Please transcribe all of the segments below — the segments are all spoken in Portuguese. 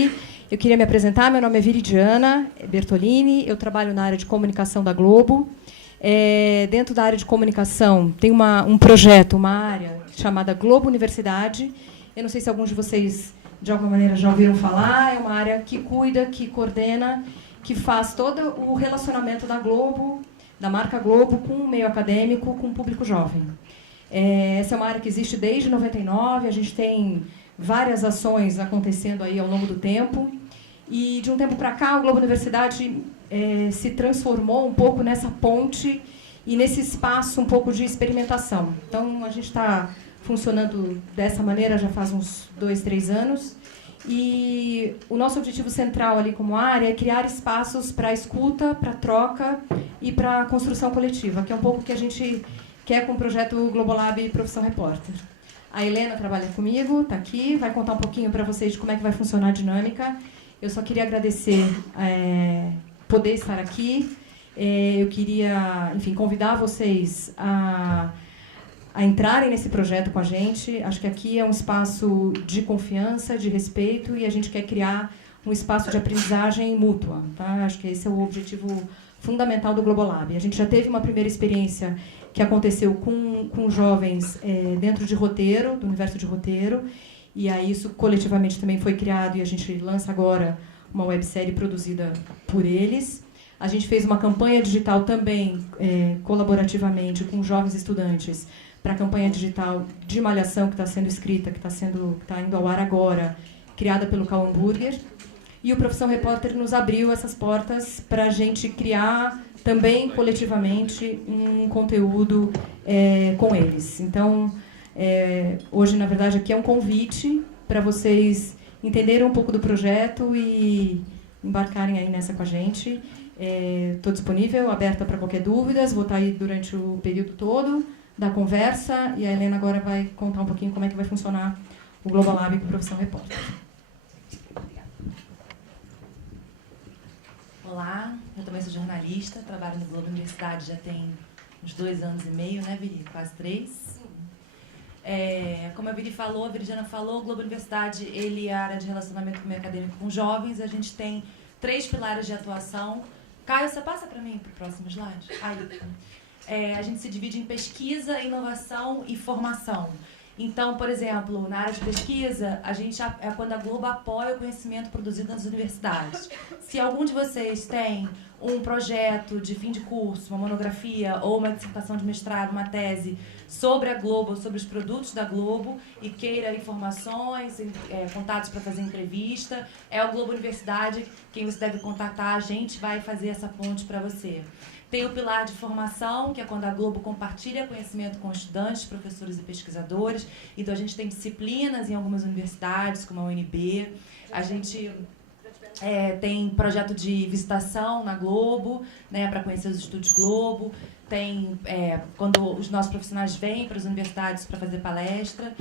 Eu queria me apresentar, meu nome é Viridiana Bertolini, eu trabalho na área de comunicação da Globo. Dentro da área de comunicação tem um projeto, uma área chamada Globo Universidade. Eu não sei se alguns de vocês, de alguma maneira, já ouviram falar. É uma área que cuida, que coordena, que faz todo o relacionamento da Globo, da marca Globo, com o meio acadêmico, com o público jovem. Essa é uma área que existe desde 99, a gente tem várias ações acontecendo aí ao longo do tempo. E, de um tempo para cá, o Globo Universidade se transformou um pouco nessa ponte e nesse espaço um pouco de experimentação. Então, a gente está funcionando dessa maneira já faz uns 2, 3 anos. E o nosso objetivo central ali como área é criar espaços para escuta, para troca e para construção coletiva, que é um pouco o que a gente quer com o projeto Globolab Profissão Repórter. A Helena trabalha comigo, está aqui, vai contar um pouquinho para vocês de como é que vai funcionar a dinâmica. Eu só queria agradecer poder estar aqui. Eu queria, enfim, convidar vocês a entrarem nesse projeto com a gente. Acho que aqui é um espaço de confiança, de respeito, e a gente quer criar um espaço de aprendizagem mútua. Tá? Acho que esse é o objetivo fundamental do Globolab. A gente já teve uma primeira experiência que aconteceu com jovens dentro de roteiro, do universo de roteiro, e aí isso coletivamente também foi criado e a gente lança agora uma websérie produzida por eles. A gente fez uma campanha digital também colaborativamente com jovens estudantes para a campanha digital de Malhação que está sendo escrita, que está indo ao ar agora, criada pelo Cauã Burger. E o Profissão Repórter nos abriu essas portas para a gente criar também coletivamente um conteúdo com eles. Então, hoje, na verdade, aqui é um convite para vocês entenderem um pouco do projeto e embarcarem aí nessa com a gente. Estou disponível, aberta para qualquer dúvida, vou estar aí durante o período todo da conversa, e a Helena agora vai contar um pouquinho como é que vai funcionar o Globolab com o Profissão Repórter. Olá, eu também sou jornalista, trabalho no Globo Universidade já tem uns 2 anos e meio, né, Viri? Quase 3. Como a Viridiana falou, o Globo Universidade ele é a área de relacionamento com o meio acadêmico com jovens. A gente tem 3 pilares de atuação. Caio, você passa para mim, para o próximo slide? A gente se divide em pesquisa, inovação e formação. Então, por exemplo, na área de pesquisa, a gente é quando a Globo apoia o conhecimento produzido nas universidades. Se algum de vocês tem um projeto de fim de curso, uma monografia ou uma dissertação de mestrado, uma tese sobre a Globo, sobre os produtos da Globo, e queira informações, contatos para fazer entrevista, é o Globo Universidade quem você deve contatar, a gente vai fazer essa ponte para você. Tem o pilar de formação, que é quando a Globo compartilha conhecimento com estudantes, professores e pesquisadores. Então, a gente tem disciplinas em algumas universidades, como a UNB. A gente tem projeto de visitação na Globo, né, para conhecer os estúdios Globo. Tem quando os nossos profissionais vêm para as universidades para fazer palestra.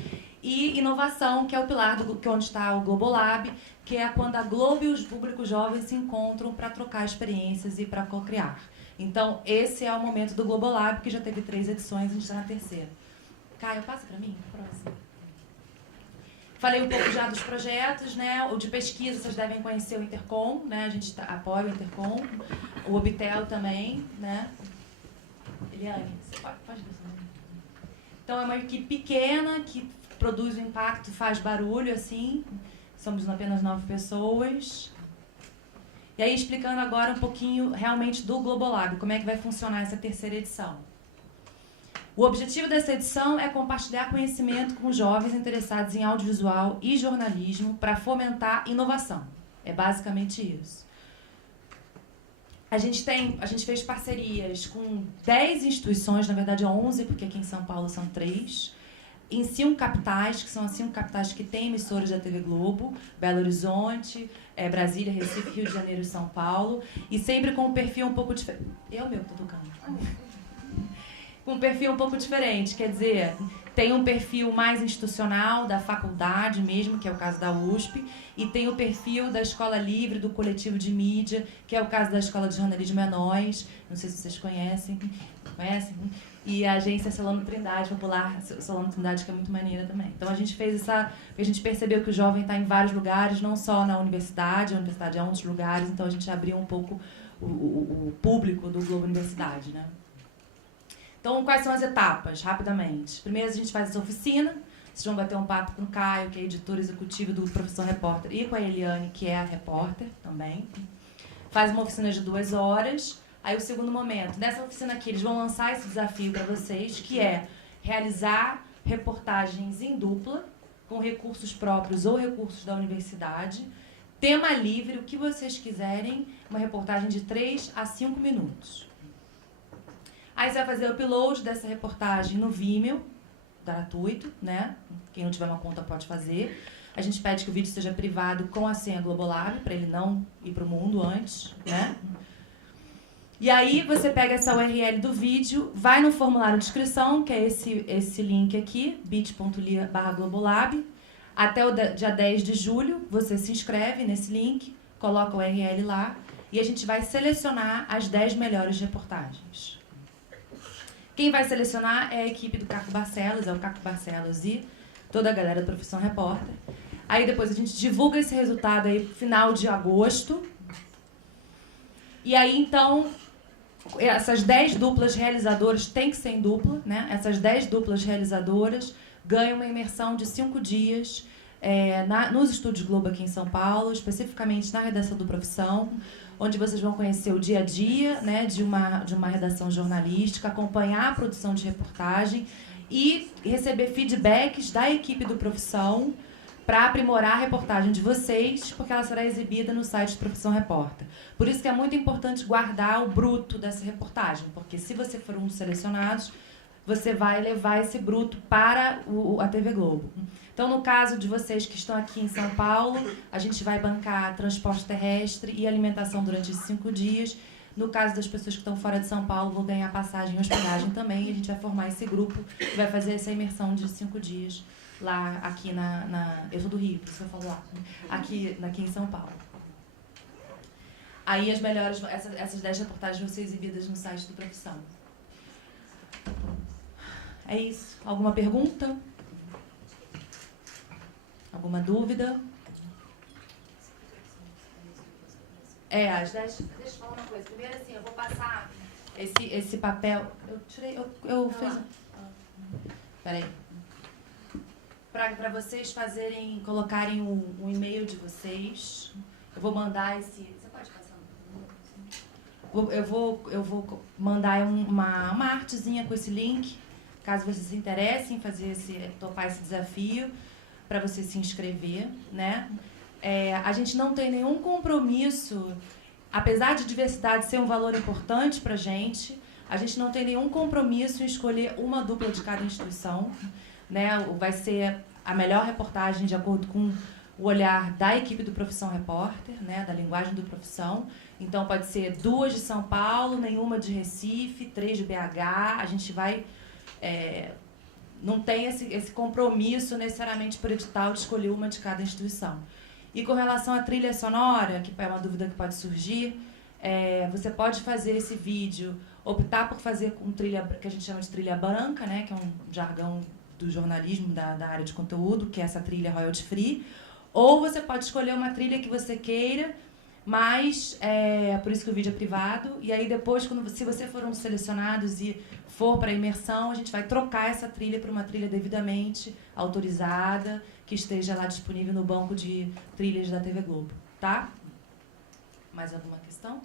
E inovação, que é o pilar onde está o Globolab, que é quando a Globo e os públicos jovens se encontram para trocar experiências e para co-criar. Então, esse é o momento do Globolab, que já teve 3 edições, a gente está na 3ª. Caio, passa para mim, próximo. Falei um pouco já dos projetos, né? O de pesquisa, vocês devem conhecer o Intercom, né? A gente apoia o Intercom, o Obtel também, né? Eliane, você pode ver. Então, é uma equipe pequena que produz um impacto, faz barulho, assim. Somos apenas 9 pessoas. E aí, explicando agora um pouquinho realmente do Globolab, como é que vai funcionar essa 3ª edição. O objetivo dessa edição é compartilhar conhecimento com jovens interessados em audiovisual e jornalismo para fomentar inovação. É basicamente isso. A gente fez parcerias com 10 instituições, na verdade 11, porque aqui em São Paulo são 3, em 5 capitais, que são as 5 capitais que têm emissoras da TV Globo, Belo Horizonte, Brasília, Recife, Rio de Janeiro e São Paulo, e sempre com um perfil um pouco diferente. Eu mesmo estou tocando. Com um perfil um pouco diferente, quer dizer, tem um perfil mais institucional, da faculdade mesmo, que é o caso da USP, e tem o perfil da Escola Livre, do coletivo de mídia, que é o caso da Escola de Jornalismo É Nós, não sei se vocês conhecem, Conhecem? E a agência Solano Trindade, popular Solano Trindade, que é muito maneira também. Então a gente fez essa... A gente percebeu que o jovem está em vários lugares, não só na universidade, a universidade é um dos lugares, então a gente abriu um pouco o público do Globo Universidade, né? Então, quais são as etapas, rapidamente? Primeiro a gente faz essa oficina, vocês vão bater um papo com o Caio, que é editor executivo do Profissão Repórter, e com a Eliane, que é a repórter também. Faz uma oficina de 2 horas. Aí o segundo momento, nessa oficina aqui, eles vão lançar esse desafio para vocês, que é realizar reportagens em dupla, com recursos próprios ou recursos da universidade, tema livre, o que vocês quiserem, uma reportagem de 3 a 5 minutos. Aí você vai fazer o upload dessa reportagem no Vimeo, gratuito, né? Quem não tiver uma conta pode fazer. A gente pede que o vídeo seja privado com a senha Globolab, para ele não ir para o mundo antes, né? E aí você pega essa URL do vídeo, vai no formulário de inscrição, que é esse link aqui, bit.ly/Globolab. Até o dia 10 de julho, você se inscreve nesse link, coloca o URL lá, e a gente vai selecionar as 10 melhores reportagens. Quem vai selecionar é a equipe do Caco Barcelos, é o Caco Barcelos e toda a galera da Profissão Repórter. Aí depois a gente divulga esse resultado aí final de agosto. E aí, então, essas 10 duplas realizadoras, tem que ser em dupla, né? Essas 10 duplas realizadoras ganham uma imersão de 5 dias nos Estúdios Globo aqui em São Paulo, especificamente na redação do Profissão, onde vocês vão conhecer o dia a dia, né, de uma redação jornalística, acompanhar a produção de reportagem e receber feedbacks da equipe do Profissão para aprimorar a reportagem de vocês, porque ela será exibida no site do Profissão Repórter. Por isso que é muito importante guardar o bruto dessa reportagem, porque se você for um dos selecionados, você vai levar esse bruto para a TV Globo. Então, no caso de vocês que estão aqui em São Paulo, a gente vai bancar transporte terrestre e alimentação durante esses 5 dias. No caso das pessoas que estão fora de São Paulo, vão ganhar passagem e hospedagem também. E a gente vai formar esse grupo que vai fazer essa imersão de 5 dias lá, aqui eu sou do Rio, por isso que eu falo lá. Aqui em São Paulo. Aí as melhores, essas 10 reportagens vão ser exibidas no site do Profissão. É isso. Alguma pergunta? Alguma dúvida? As 10... Deixa eu falar uma coisa. Primeiro, assim, eu vou passar esse papel... Eu tirei... Eu fiz... Peraí. Para vocês colocarem um e-mail de vocês. Eu vou mandar esse... Você pode passar? Eu vou mandar uma artezinha com esse link, caso vocês se interessem em topar esse desafio, para você se inscrever, né? A gente não tem nenhum compromisso, apesar de diversidade ser um valor importante para a gente não tem nenhum compromisso em escolher uma dupla de cada instituição, né? Vai ser a melhor reportagem de acordo com o olhar da equipe do Profissão Repórter, né? Da linguagem do Profissão. Então, pode ser 2 de São Paulo, nenhuma de Recife, 3 de BH, a gente vai... não tem esse compromisso necessariamente por edital de escolher uma de cada instituição. E com relação à trilha sonora, que é uma dúvida que pode surgir, você pode fazer esse vídeo, optar por fazer com trilha, que a gente chama de trilha branca, né, que é um jargão do jornalismo, da área de conteúdo, que é essa trilha royalty free, ou você pode escolher uma trilha que você queira, mas por isso que o vídeo é privado, e aí depois, se você for um dos selecionados e for para a imersão, a gente vai trocar essa trilha para uma trilha devidamente autorizada, que esteja lá disponível no banco de trilhas da TV Globo, tá? Mais alguma questão?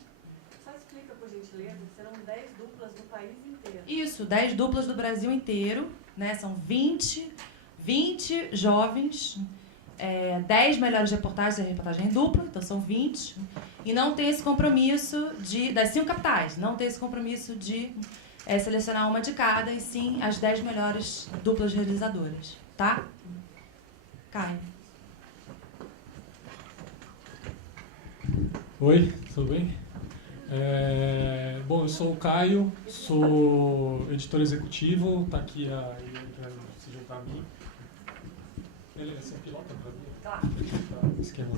Só explica, por gentileza, serão 10 duplas do país inteiro. Isso, 10 duplas do Brasil inteiro, né? São 20 jovens, 10 melhores reportagens, a reportagem em dupla, então são 20, e não tem esse compromisso das 5 capitais, não tem esse compromisso de selecionar uma de cada, e sim as 10 melhores duplas realizadoras, tá? Caio. Oi, tudo bem? Bom, eu sou o Caio, sou editor executivo, está aqui a se juntar a mim. Ele é pilota para mim? Claro. Tá, esquema.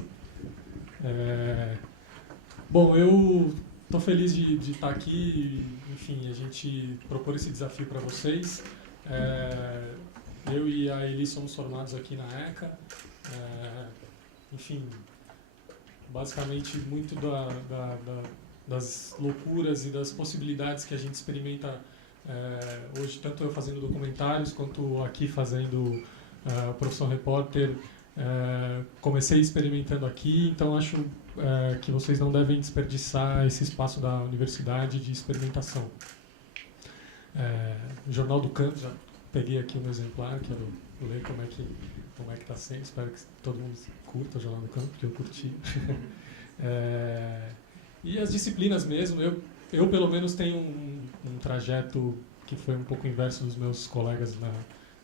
Bom, eu Estou feliz de estar aqui, enfim, a gente propor esse desafio para vocês. Eu e a Eli somos formados aqui na ECA. Enfim, basicamente muito das loucuras e das possibilidades que a gente experimenta hoje, tanto eu fazendo documentários quanto aqui fazendo Profissão Repórter. Comecei experimentando aqui, então acho que vocês não devem desperdiçar esse espaço da universidade de experimentação. O Jornal do Canto, já peguei aqui um exemplar, quero ler como é que está sendo, espero que todo mundo curta o Jornal do Canto, porque eu curti. E as disciplinas mesmo, eu pelo menos tenho um trajeto que foi um pouco inverso dos meus colegas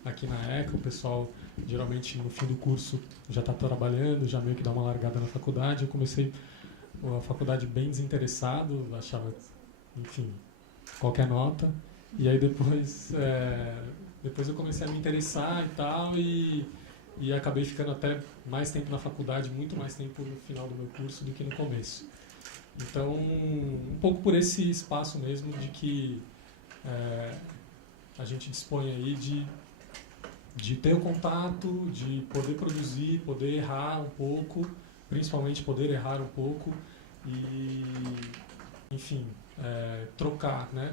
aqui na ECA. O pessoal geralmente no fim do curso já está trabalhando, já meio que dá uma largada na faculdade. Eu comecei a faculdade bem desinteressado, achava, enfim, qualquer nota. E aí depois eu comecei a me interessar e tal, e acabei ficando até mais tempo na faculdade, muito mais tempo no final do meu curso do que no começo. Então, um pouco por esse espaço mesmo de que a gente dispõe aí de ter o contato, de poder produzir, poder errar um pouco, principalmente poder errar um pouco e, enfim, trocar, né?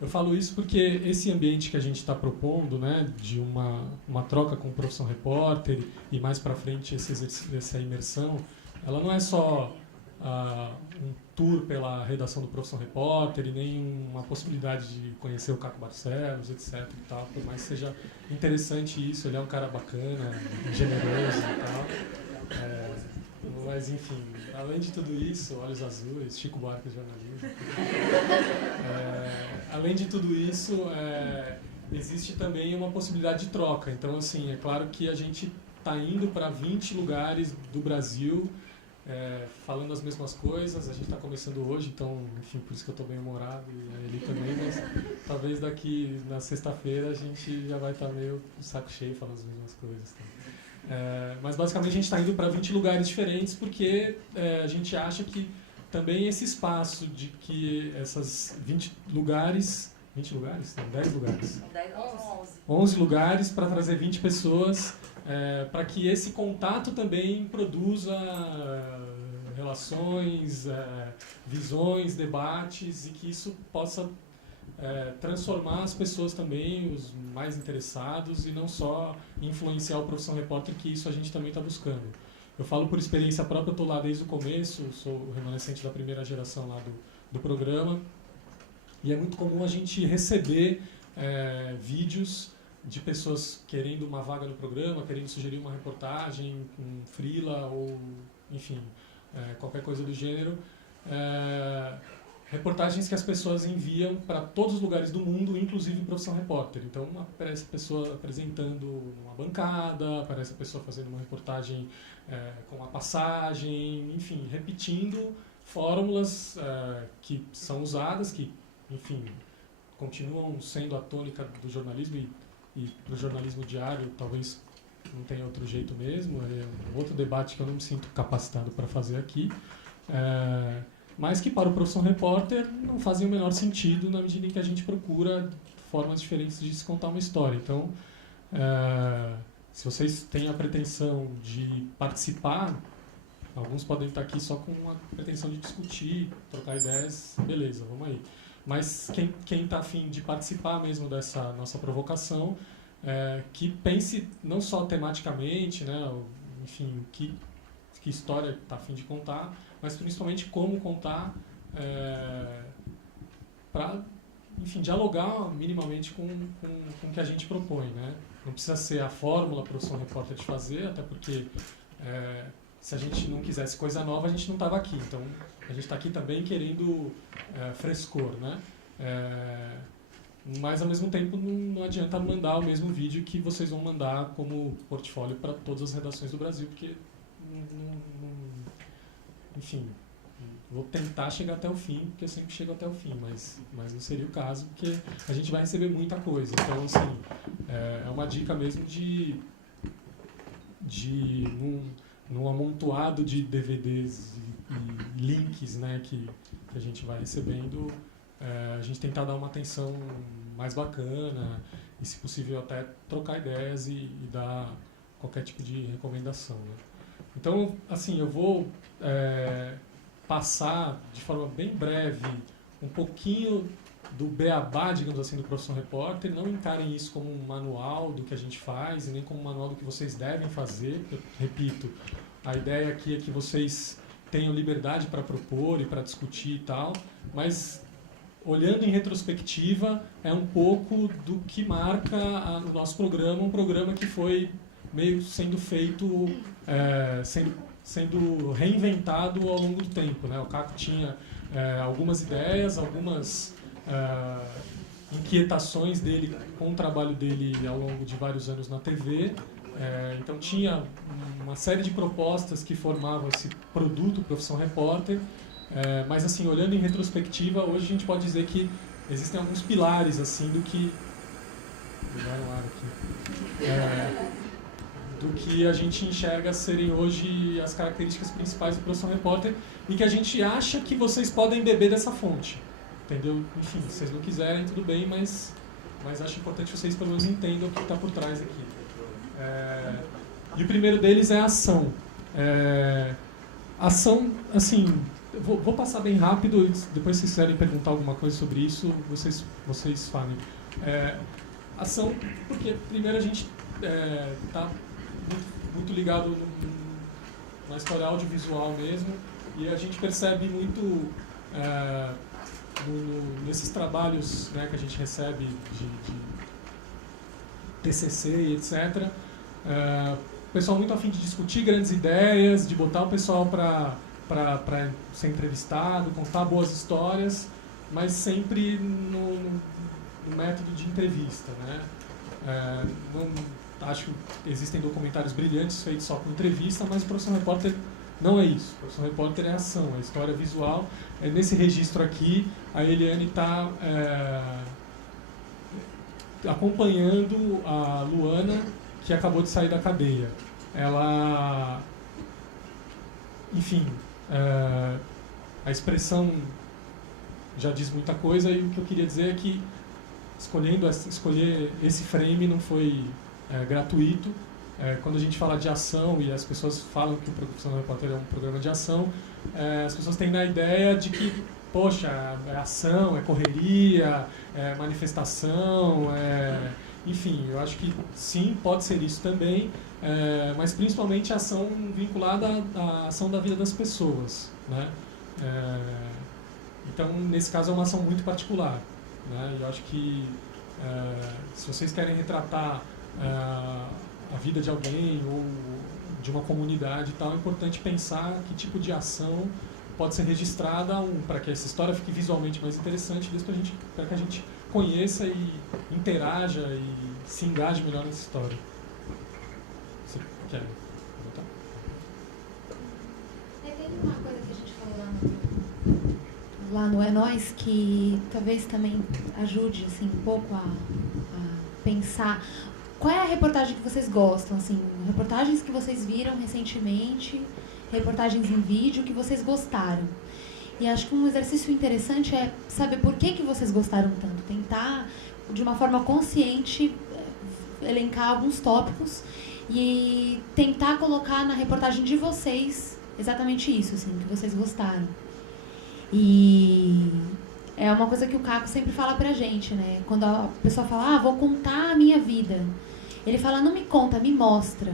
Eu falo isso porque esse ambiente que a gente está propondo, né, de uma troca com o Profissão Repórter e mais para frente essa imersão, ela não é só um tour pela redação do Profissão Repórter e nem uma possibilidade de conhecer o Caco Barcelos, etc. e tal, por mais que seja interessante isso, ele é um cara bacana, generoso e tal. Mas, enfim, além de tudo isso, Olhos Azuis, Chico Buarque, jornalismo. Além de tudo isso, existe também uma possibilidade de troca. Então, assim, é claro que a gente está indo para 20 lugares do Brasil, falando as mesmas coisas. A gente está começando hoje, então, enfim, por isso que eu estou bem humorado e ele também, mas talvez daqui na sexta-feira a gente já vai estar meio com o saco cheio falando as mesmas coisas. Mas basicamente a gente está indo para 20 lugares diferentes porque a gente acha que também esse espaço de que essas 20 lugares... 20 lugares? Não, 10 lugares. 11 lugares para trazer 20 pessoas, para que esse contato também produza relações, visões, debates, e que isso possa transformar as pessoas também, os mais interessados, e não só influenciar o Profissão Repórter, que isso a gente também está buscando. Eu falo por experiência própria, eu estou lá desde o começo, sou o remanescente da primeira geração lá do programa, e é muito comum a gente receber vídeos de pessoas querendo uma vaga no programa, querendo sugerir uma reportagem, um freela ou, enfim, qualquer coisa do gênero. Reportagens que as pessoas enviam para todos os lugares do mundo, inclusive Profissão Repórter. Então, aparece a pessoa apresentando uma bancada, aparece a pessoa fazendo uma reportagem com uma passagem, enfim, repetindo fórmulas que são usadas, que, enfim, continuam sendo a tônica do jornalismo e para o jornalismo diário talvez não tenha outro jeito mesmo. É um outro debate que eu não me sinto capacitado para fazer aqui. Mas que para o Profissão Repórter não fazem o menor sentido na medida em que a gente procura formas diferentes de se contar uma história. Então, se vocês têm a pretensão de participar, alguns podem estar aqui só com a pretensão de discutir, trocar ideias, beleza, vamos aí. Mas quem está a fim de participar mesmo dessa nossa provocação, que pense não só tematicamente, né, enfim, que história está a fim de contar, mas principalmente como contar, para, enfim, dialogar minimamente com o que a gente propõe, né? Não precisa ser a fórmula para o Profissão Repórter de fazer, até porque se a gente não quisesse coisa nova, a gente não estava aqui. Então, a gente está aqui também querendo frescor, né? Mas, ao mesmo tempo, não adianta mandar o mesmo vídeo que vocês vão mandar como portfólio para todas as redações do Brasil, porque, enfim, vou tentar chegar até o fim, porque eu sempre chego até o fim, mas não seria o caso, porque a gente vai receber muita coisa. Então, assim, é uma dica mesmo num amontoado de DVDs e links, né, que a gente vai recebendo, a gente tentar dar uma atenção mais bacana e, se possível, até trocar ideias e dar qualquer tipo de recomendação, né? Então, assim, eu vou passar de forma bem breve um pouquinho do beabá, digamos assim, do Profissão Repórter. Não encarem isso como um manual do que a gente faz e nem como um manual do que vocês devem fazer. Eu repito, a ideia aqui é que vocês tenham liberdade para propor e para discutir e tal, mas olhando em retrospectiva é um pouco do que marca o nosso programa, um programa que foi meio sendo feito, sendo reinventado ao longo do tempo, né? O Caco tinha algumas ideias, algumas inquietações dele com o trabalho dele ao longo de vários anos na TV. Então tinha uma série de propostas que formavam esse produto Profissão Repórter, mas assim, olhando em retrospectiva, hoje a gente pode dizer que existem alguns pilares assim do que do que a gente enxerga serem hoje as características principais do Profissão Repórter e que a gente acha que vocês podem beber dessa fonte, entendeu? Enfim, se vocês não quiserem, tudo bem, mas acho importante vocês pelo menos entendam o que está por trás aqui. E o primeiro deles é a ação. Ação, assim, vou passar bem rápido, depois se vocês quiserem perguntar alguma coisa sobre isso, vocês falem. Ação, porque primeiro a gente está muito ligado na história audiovisual mesmo, e a gente percebe muito nesses trabalhos, né, que a gente recebe de TCC e etc., o pessoal muito a fim de discutir grandes ideias, de botar o pessoal para ser entrevistado, contar boas histórias, mas sempre no método de entrevista, né? Acho que existem documentários brilhantes feitos só com entrevista, mas o Profissão Repórter não é isso. O Profissão Repórter é ação, é história visual. Nesse registro aqui, a Eliane está acompanhando a Luana, que acabou de sair da cadeia. Ela, enfim, a expressão já diz muita coisa, e o que eu queria dizer é que escolher esse frame não foi gratuito. Quando a gente fala de ação e as pessoas falam que o Profissão Repórter é um programa de ação, as pessoas têm a ideia de que, poxa, é ação, é correria, é manifestação, enfim, eu acho que sim, pode ser isso também, mas principalmente a ação vinculada à ação da vida das pessoas, né? Então, nesse caso, é uma ação muito particular, né? Eu acho que se vocês querem retratar a vida de alguém ou de uma comunidade e tal, é importante pensar que tipo de ação pode ser registrada, para que essa história fique visualmente mais interessante, para que a gente conheça e interaja e se engaje melhor nessa história. Você quer perguntar? Tem uma coisa que a gente falou lá no É Nós, que talvez também ajude assim, um pouco a pensar. Qual é a reportagem que vocês gostam? Assim, reportagens que vocês viram recentemente, reportagens em vídeo que vocês gostaram. E acho que um exercício interessante é saber por que vocês gostaram tanto. Tentar, de uma forma consciente, elencar alguns tópicos e tentar colocar na reportagem de vocês exatamente isso, assim, que vocês gostaram. E é uma coisa que o Caco sempre fala pra gente, né? Quando a pessoa fala, vou contar a minha vida. Ele fala, não me conta, me mostra.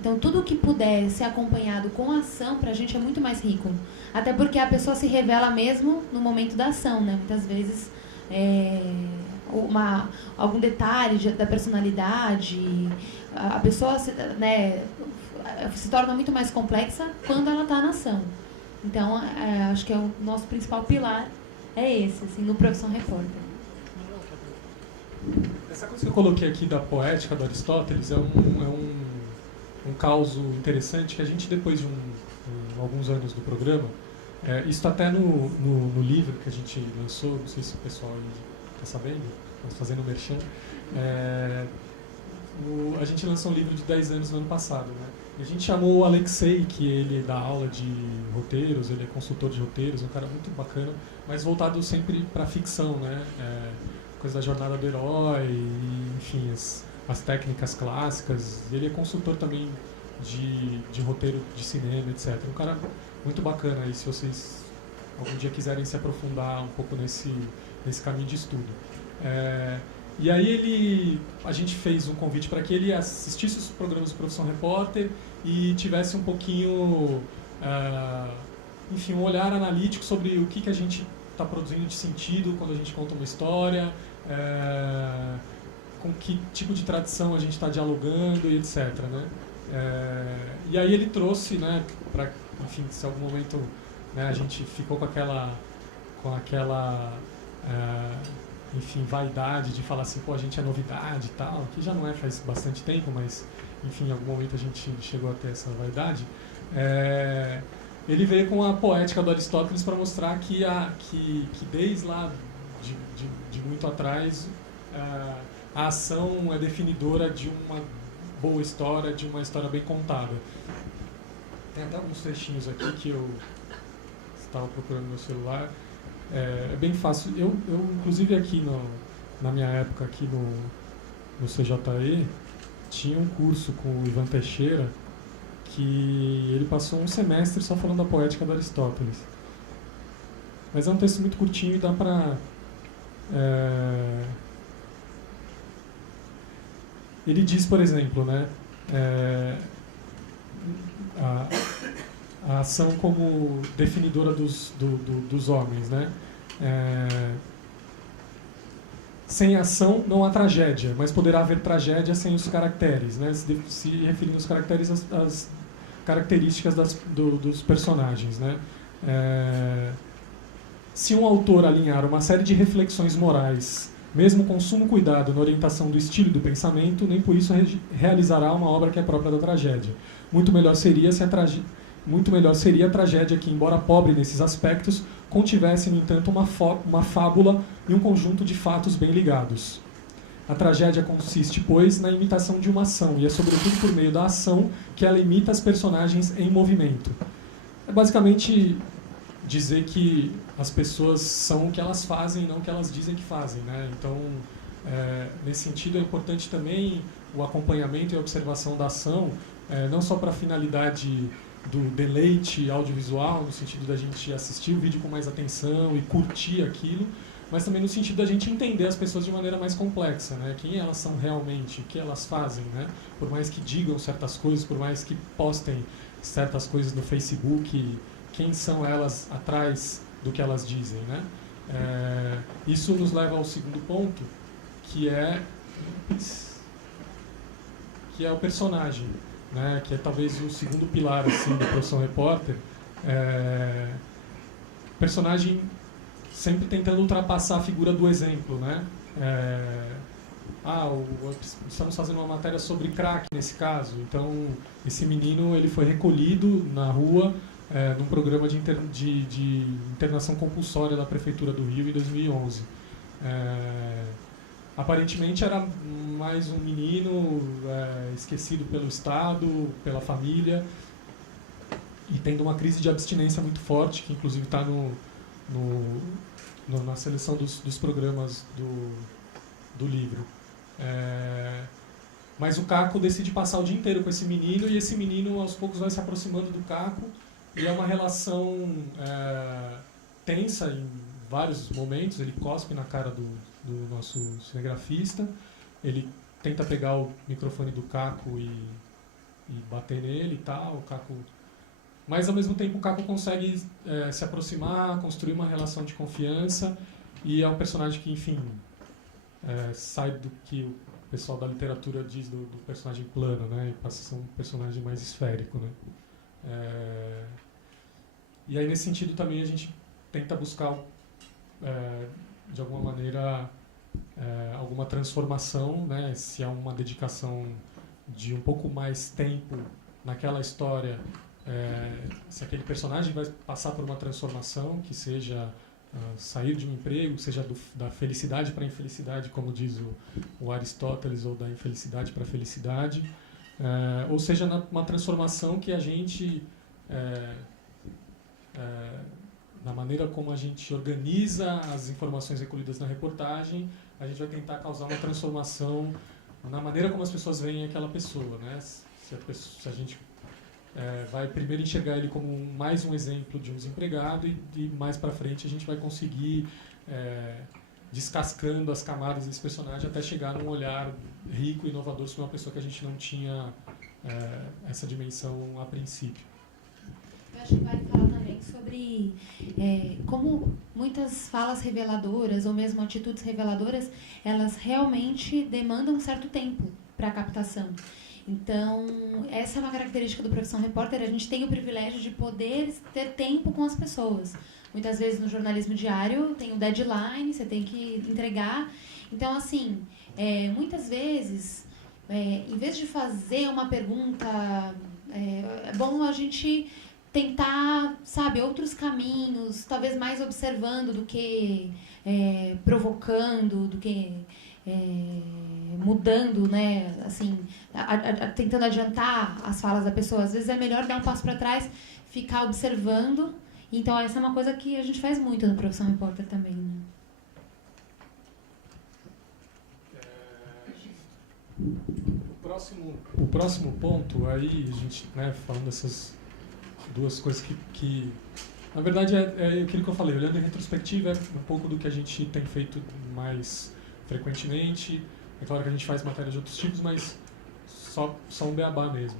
Então, tudo que puder ser acompanhado com ação, pra gente é muito mais rico. Até porque a pessoa se revela mesmo no momento da ação, né? Muitas vezes, algum detalhe da personalidade, a pessoa se torna muito mais complexa quando ela está na ação. Então, acho que o nosso principal pilar é esse, assim, no Profissão Repórter. Essa coisa que eu coloquei aqui da poética do Aristóteles é um caso interessante que a gente, depois de alguns anos do programa, isso está até no livro que a gente lançou, não sei se o pessoal está sabendo, mas fazendo merchan, a gente lançou um livro de 10 anos no ano passado, né? E a gente chamou o Alexei, que ele dá aula de roteiros, ele é consultor de roteiros, um cara muito bacana, mas voltado sempre para ficção, né? Coisa da jornada do herói, e, enfim, as técnicas clássicas. Ele é consultor também de roteiro de cinema, etc. Um cara muito bacana aí, se vocês algum dia quiserem se aprofundar um pouco nesse caminho de estudo. E aí a gente fez um convite para que ele assistisse os programas do Profissão Repórter e tivesse um pouquinho, enfim, um olhar analítico sobre o que a gente está produzindo de sentido quando a gente conta uma história, com que tipo de tradição a gente está dialogando e etc. Né? E aí ele trouxe, né, para, enfim, se em algum momento, né, a gente ficou com aquela enfim, vaidade de falar assim, pô, a gente é novidade e tal, que já não é faz bastante tempo, mas, enfim, em algum momento a gente chegou a ter essa vaidade. Ele veio com a poética do Aristóteles para mostrar que desde lá de muito atrás a ação é definidora de uma boa história, de uma história bem contada. Tem até alguns trechinhos aqui que eu estava procurando no meu celular. É bem fácil. Eu inclusive aqui na minha época aqui no CJE tinha um curso com o Ivan Teixeira que ele passou um semestre só falando da poética do Aristóteles. Mas é um texto muito curtinho e dá para ele diz, por exemplo, né, a ação como definidora dos homens, né? Sem ação não há tragédia, mas poderá haver tragédia sem os caracteres, né? Se referindo aos caracteres, às características dos personagens, né? Se um autor alinhar uma série de reflexões morais, mesmo com sumo cuidado na orientação do estilo e do pensamento, nem por isso realizará uma obra que é própria da tragédia. Muito melhor seria a tragédia que, embora pobre nesses aspectos, contivesse, no entanto, uma fábula e um conjunto de fatos bem ligados. A tragédia consiste, pois, na imitação de uma ação, e é sobretudo por meio da ação que ela imita as personagens em movimento. É basicamente dizer que as pessoas são o que elas fazem e não o que elas dizem que fazem, né? Então, nesse sentido, é importante também o acompanhamento e a observação da ação, não só para a finalidade do deleite audiovisual, no sentido da gente assistir o vídeo com mais atenção e curtir aquilo, mas também no sentido da gente entender as pessoas de maneira mais complexa, né? Quem elas são realmente, o que elas fazem, né? Por mais que digam certas coisas, por mais que postem certas coisas no Facebook, quem são elas atrás do que elas dizem, né? Isso nos leva ao segundo ponto, que é o personagem, né? Que é talvez o segundo pilar assim, da Profissão Repórter. Personagem sempre tentando ultrapassar a figura do exemplo, né? Estamos fazendo uma matéria sobre crack nesse caso, então esse menino ele foi recolhido na rua num programa de internação compulsória da Prefeitura do Rio em 2011. Aparentemente era mais um menino esquecido pelo Estado, pela família, e tendo uma crise de abstinência muito forte, que inclusive está na seleção dos programas do livro. Mas o Caco decide passar o dia inteiro com esse menino, e esse menino aos poucos vai se aproximando do Caco, e é uma relação tensa em vários momentos. Ele cospe na cara do nosso cinegrafista, ele tenta pegar o microfone do Caco e bater nele e tal, o Caco... Mas ao mesmo tempo o Caco consegue se aproximar, construir uma relação de confiança, e é um personagem que, enfim, sai do que o pessoal da literatura diz do personagem plano, né, e passa a ser um personagem mais esférico, né. E aí nesse sentido também a gente tenta buscar de alguma maneira alguma transformação, né, se há uma dedicação de um pouco mais tempo naquela história, se aquele personagem vai passar por uma transformação, que seja sair de um emprego, seja da felicidade para a infelicidade, como diz o Aristóteles, ou da infelicidade para a felicidade, ou seja, uma transformação que a gente, na maneira como a gente organiza as informações recolhidas na reportagem, a gente vai tentar causar uma transformação na maneira como as pessoas veem aquela pessoa, né? Se a gente vai primeiro enxergar ele como mais um exemplo de um desempregado e mais para frente a gente vai conseguir descascando as camadas desse personagem até chegar num olhar rico e inovador sobre uma pessoa que a gente não tinha essa dimensão a princípio. Eu acho que vale falar também sobre como muitas falas reveladoras ou mesmo atitudes reveladoras, elas realmente demandam um certo tempo para a captação. Então, essa é uma característica do Profissão Repórter, a gente tem o privilégio de poder ter tempo com as pessoas. Muitas vezes no jornalismo diário tem um deadline, você tem que entregar. Então, assim, muitas vezes, em vez de fazer uma pergunta, é bom a gente tentar, sabe, outros caminhos, talvez mais observando do que provocando, do que mudando, né, assim, tentando adiantar as falas da pessoa. Às vezes é melhor dar um passo para trás, ficar observando. Então essa é uma coisa que a gente faz muito no Profissão Repórter também, né? O próximo ponto, aí a gente, né, falando dessas duas coisas que na verdade é aquilo que eu falei, olhando em retrospectiva, é um pouco do que a gente tem feito mais frequentemente. É claro que a gente faz matérias de outros tipos, mas só um beabá mesmo.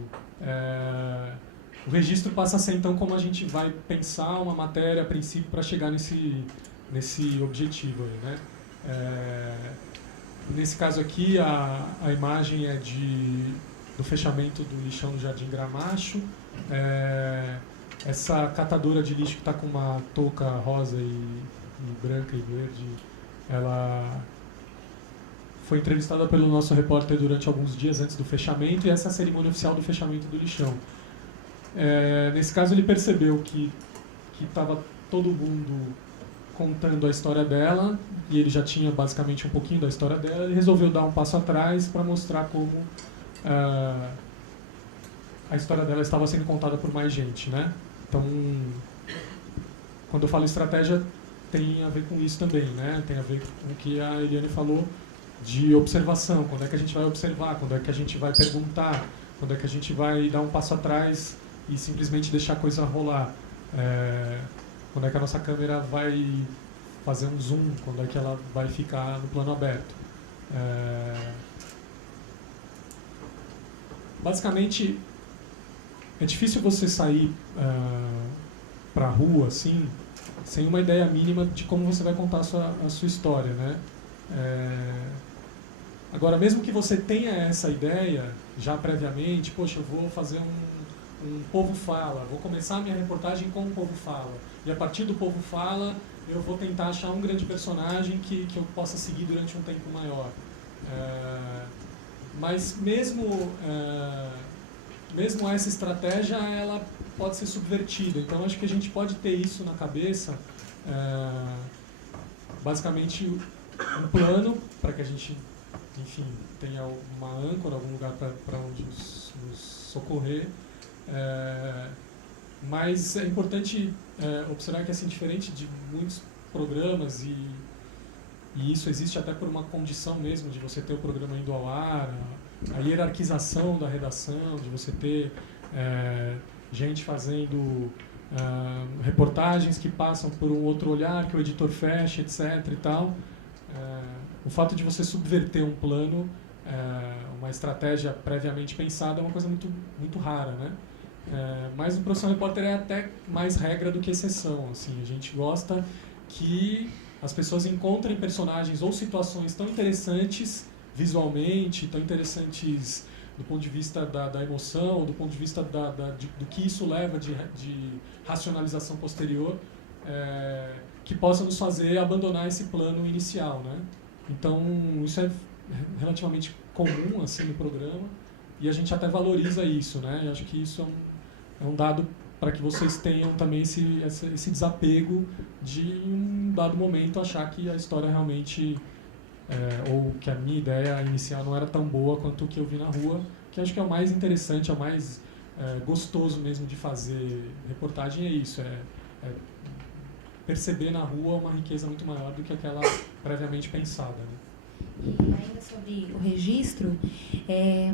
O registro passa a ser, então, como a gente vai pensar uma matéria a princípio para chegar nesse objetivo aí, né? Nesse caso aqui, a imagem é do fechamento do lixão do Jardim Gramacho. Essa catadora de lixo que está com uma touca rosa e branca e verde, ela foi entrevistada pelo nosso repórter durante alguns dias antes do fechamento, e essa é a cerimônia oficial do fechamento do lixão. Nesse caso, ele percebeu que estava todo mundo contando a história dela, e ele já tinha basicamente um pouquinho da história dela. Ele resolveu dar um passo atrás para mostrar como a história dela estava sendo contada por mais gente, né? Então, quando eu falo estratégia, tem a ver com isso também, né? Tem a ver com o que a Eliane falou de observação. Quando é que a gente vai observar? Quando é que a gente vai perguntar? Quando é que a gente vai dar um passo atrás e simplesmente deixar a coisa rolar? Quando é que a nossa câmera vai fazer um zoom? Quando é que ela vai ficar no plano aberto? Basicamente, é difícil você sair para a rua assim, sem uma ideia mínima de como você vai contar a sua história, né? Agora, mesmo que você tenha essa ideia já previamente, poxa, eu vou fazer um Povo Fala, vou começar a minha reportagem com o Povo Fala, e a partir do Povo Fala eu vou tentar achar um grande personagem que eu possa seguir durante um tempo maior. Mas mesmo essa estratégia, ela pode ser subvertida. Então, acho que a gente pode ter isso na cabeça, basicamente um plano para que a gente, enfim, tenha uma âncora, algum lugar para onde nos socorrer. Mas é importante observar que, assim, diferente de muitos programas, e isso existe até por uma condição mesmo de você ter o programa indo ao ar, a hierarquização da redação, de você ter gente fazendo reportagens que passam por um outro olhar, que o editor fecha, etc. e tal. O fato de você subverter um plano, uma estratégia previamente pensada, é uma coisa muito, muito rara, né? Mas o Profissão Repórter é até mais regra do que exceção. Assim, a gente gosta que as pessoas encontrem personagens ou situações tão interessantes visualmente, tão interessantes do ponto de vista da emoção, do ponto de vista do que isso leva de racionalização posterior, que possa nos fazer abandonar esse plano inicial, né? Então, isso é relativamente comum assim, no programa, e a gente até valoriza isso, né? Eu acho que isso é um dado para que vocês tenham também esse desapego de, em um dado momento, achar que a história realmente, ou que a minha ideia inicial não era tão boa quanto o que eu vi na rua, que acho que é o mais interessante, é o mais gostoso mesmo de fazer reportagem, é isso, perceber na rua uma riqueza muito maior do que aquela previamente pensada, né? E ainda sobre o registro, é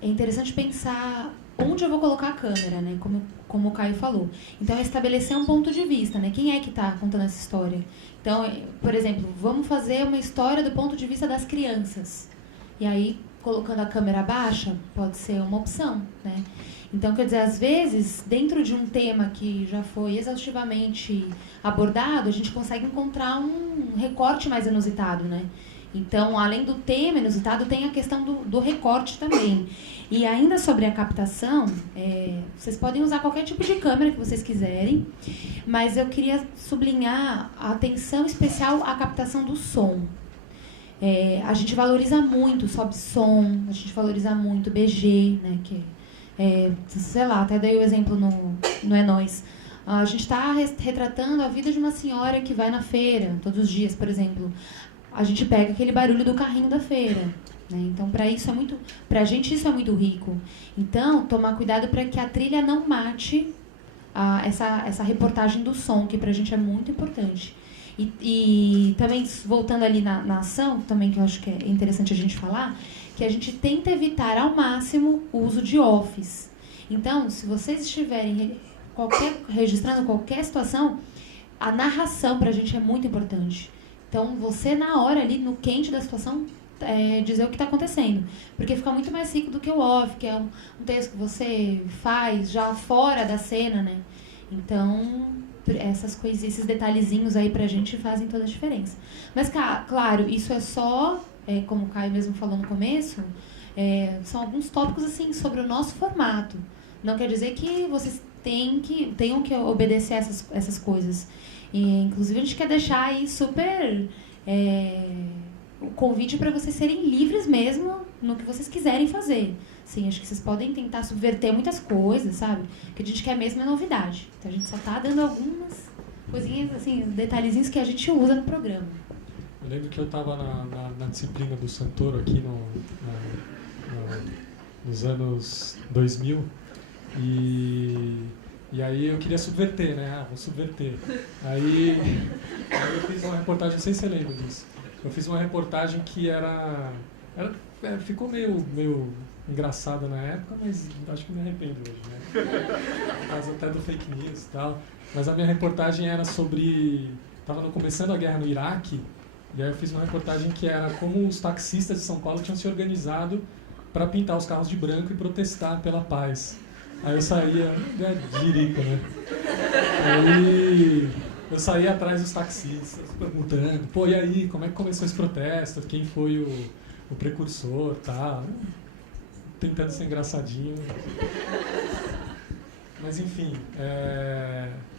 interessante pensar onde eu vou colocar a câmera, né? Como o Caio falou. Então, é estabelecer um ponto de vista, né? Quem é que está contando essa história? Então, por exemplo, vamos fazer uma história do ponto de vista das crianças. E aí, colocando a câmera baixa, pode ser uma opção, né? Então, quer dizer, às vezes, dentro de um tema que já foi exaustivamente abordado, a gente consegue encontrar um recorte mais inusitado, né? Então, além do tema inusitado, tem a questão do recorte também. E ainda sobre a captação, vocês podem usar qualquer tipo de câmera que vocês quiserem, mas eu queria sublinhar a atenção especial à captação do som. A gente valoriza muito sob som, a gente valoriza muito BG, né, que sei lá, até dei o exemplo no É Nóis. A gente está retratando a vida de uma senhora que vai na feira todos os dias, por exemplo. A gente pega aquele barulho do carrinho da feira, né? Então, pra gente isso é muito rico. Então, tomar cuidado para que a trilha não mate essa reportagem do som, que pra gente é muito importante. E também, voltando ali na ação, também que eu acho que é interessante a gente falar, que a gente tenta evitar ao máximo o uso de offs. Então, se vocês estiverem registrando qualquer situação, a narração pra gente é muito importante. Então, você, na hora, ali, no quente da situação, dizer o que está acontecendo. Porque fica muito mais rico do que o off, que é um texto que você faz já fora da cena, né? Então, essas coisas, esses detalhezinhos aí pra gente fazem toda a diferença. Mas, claro, isso é só, como o Caio mesmo falou no começo, são alguns tópicos, assim, sobre o nosso formato. Não quer dizer que vocês tenham que obedecer essas coisas. E, inclusive, a gente quer deixar aí super o convite para vocês serem livres mesmo no que vocês quiserem fazer. Sim, acho que vocês podem tentar subverter muitas coisas, sabe? O que a gente quer mesmo é novidade. Então, a gente só está dando algumas coisinhas, assim, detalhezinhos que a gente usa no programa. Eu lembro que eu estava na disciplina do Santoro aqui nos anos 2000 e aí eu queria subverter, né? Vou subverter. Aí eu fiz uma reportagem, não sei se você lembra disso. Eu fiz uma reportagem que ficou meio engraçada na época, mas acho que me arrependo hoje, né? Por causa até do fake news e tal. Mas a minha reportagem era sobre... Estava começando a guerra no Iraque, e aí eu fiz uma reportagem que era como os taxistas de São Paulo tinham se organizado para pintar os carros de branco e protestar pela paz. Aí eu saía... Jirico, né? Aí eu saía atrás dos taxistas, perguntando, pô, e aí, como é que começou esse protesto? Quem foi o precursor, tá? Tentando ser engraçadinho. Mas enfim,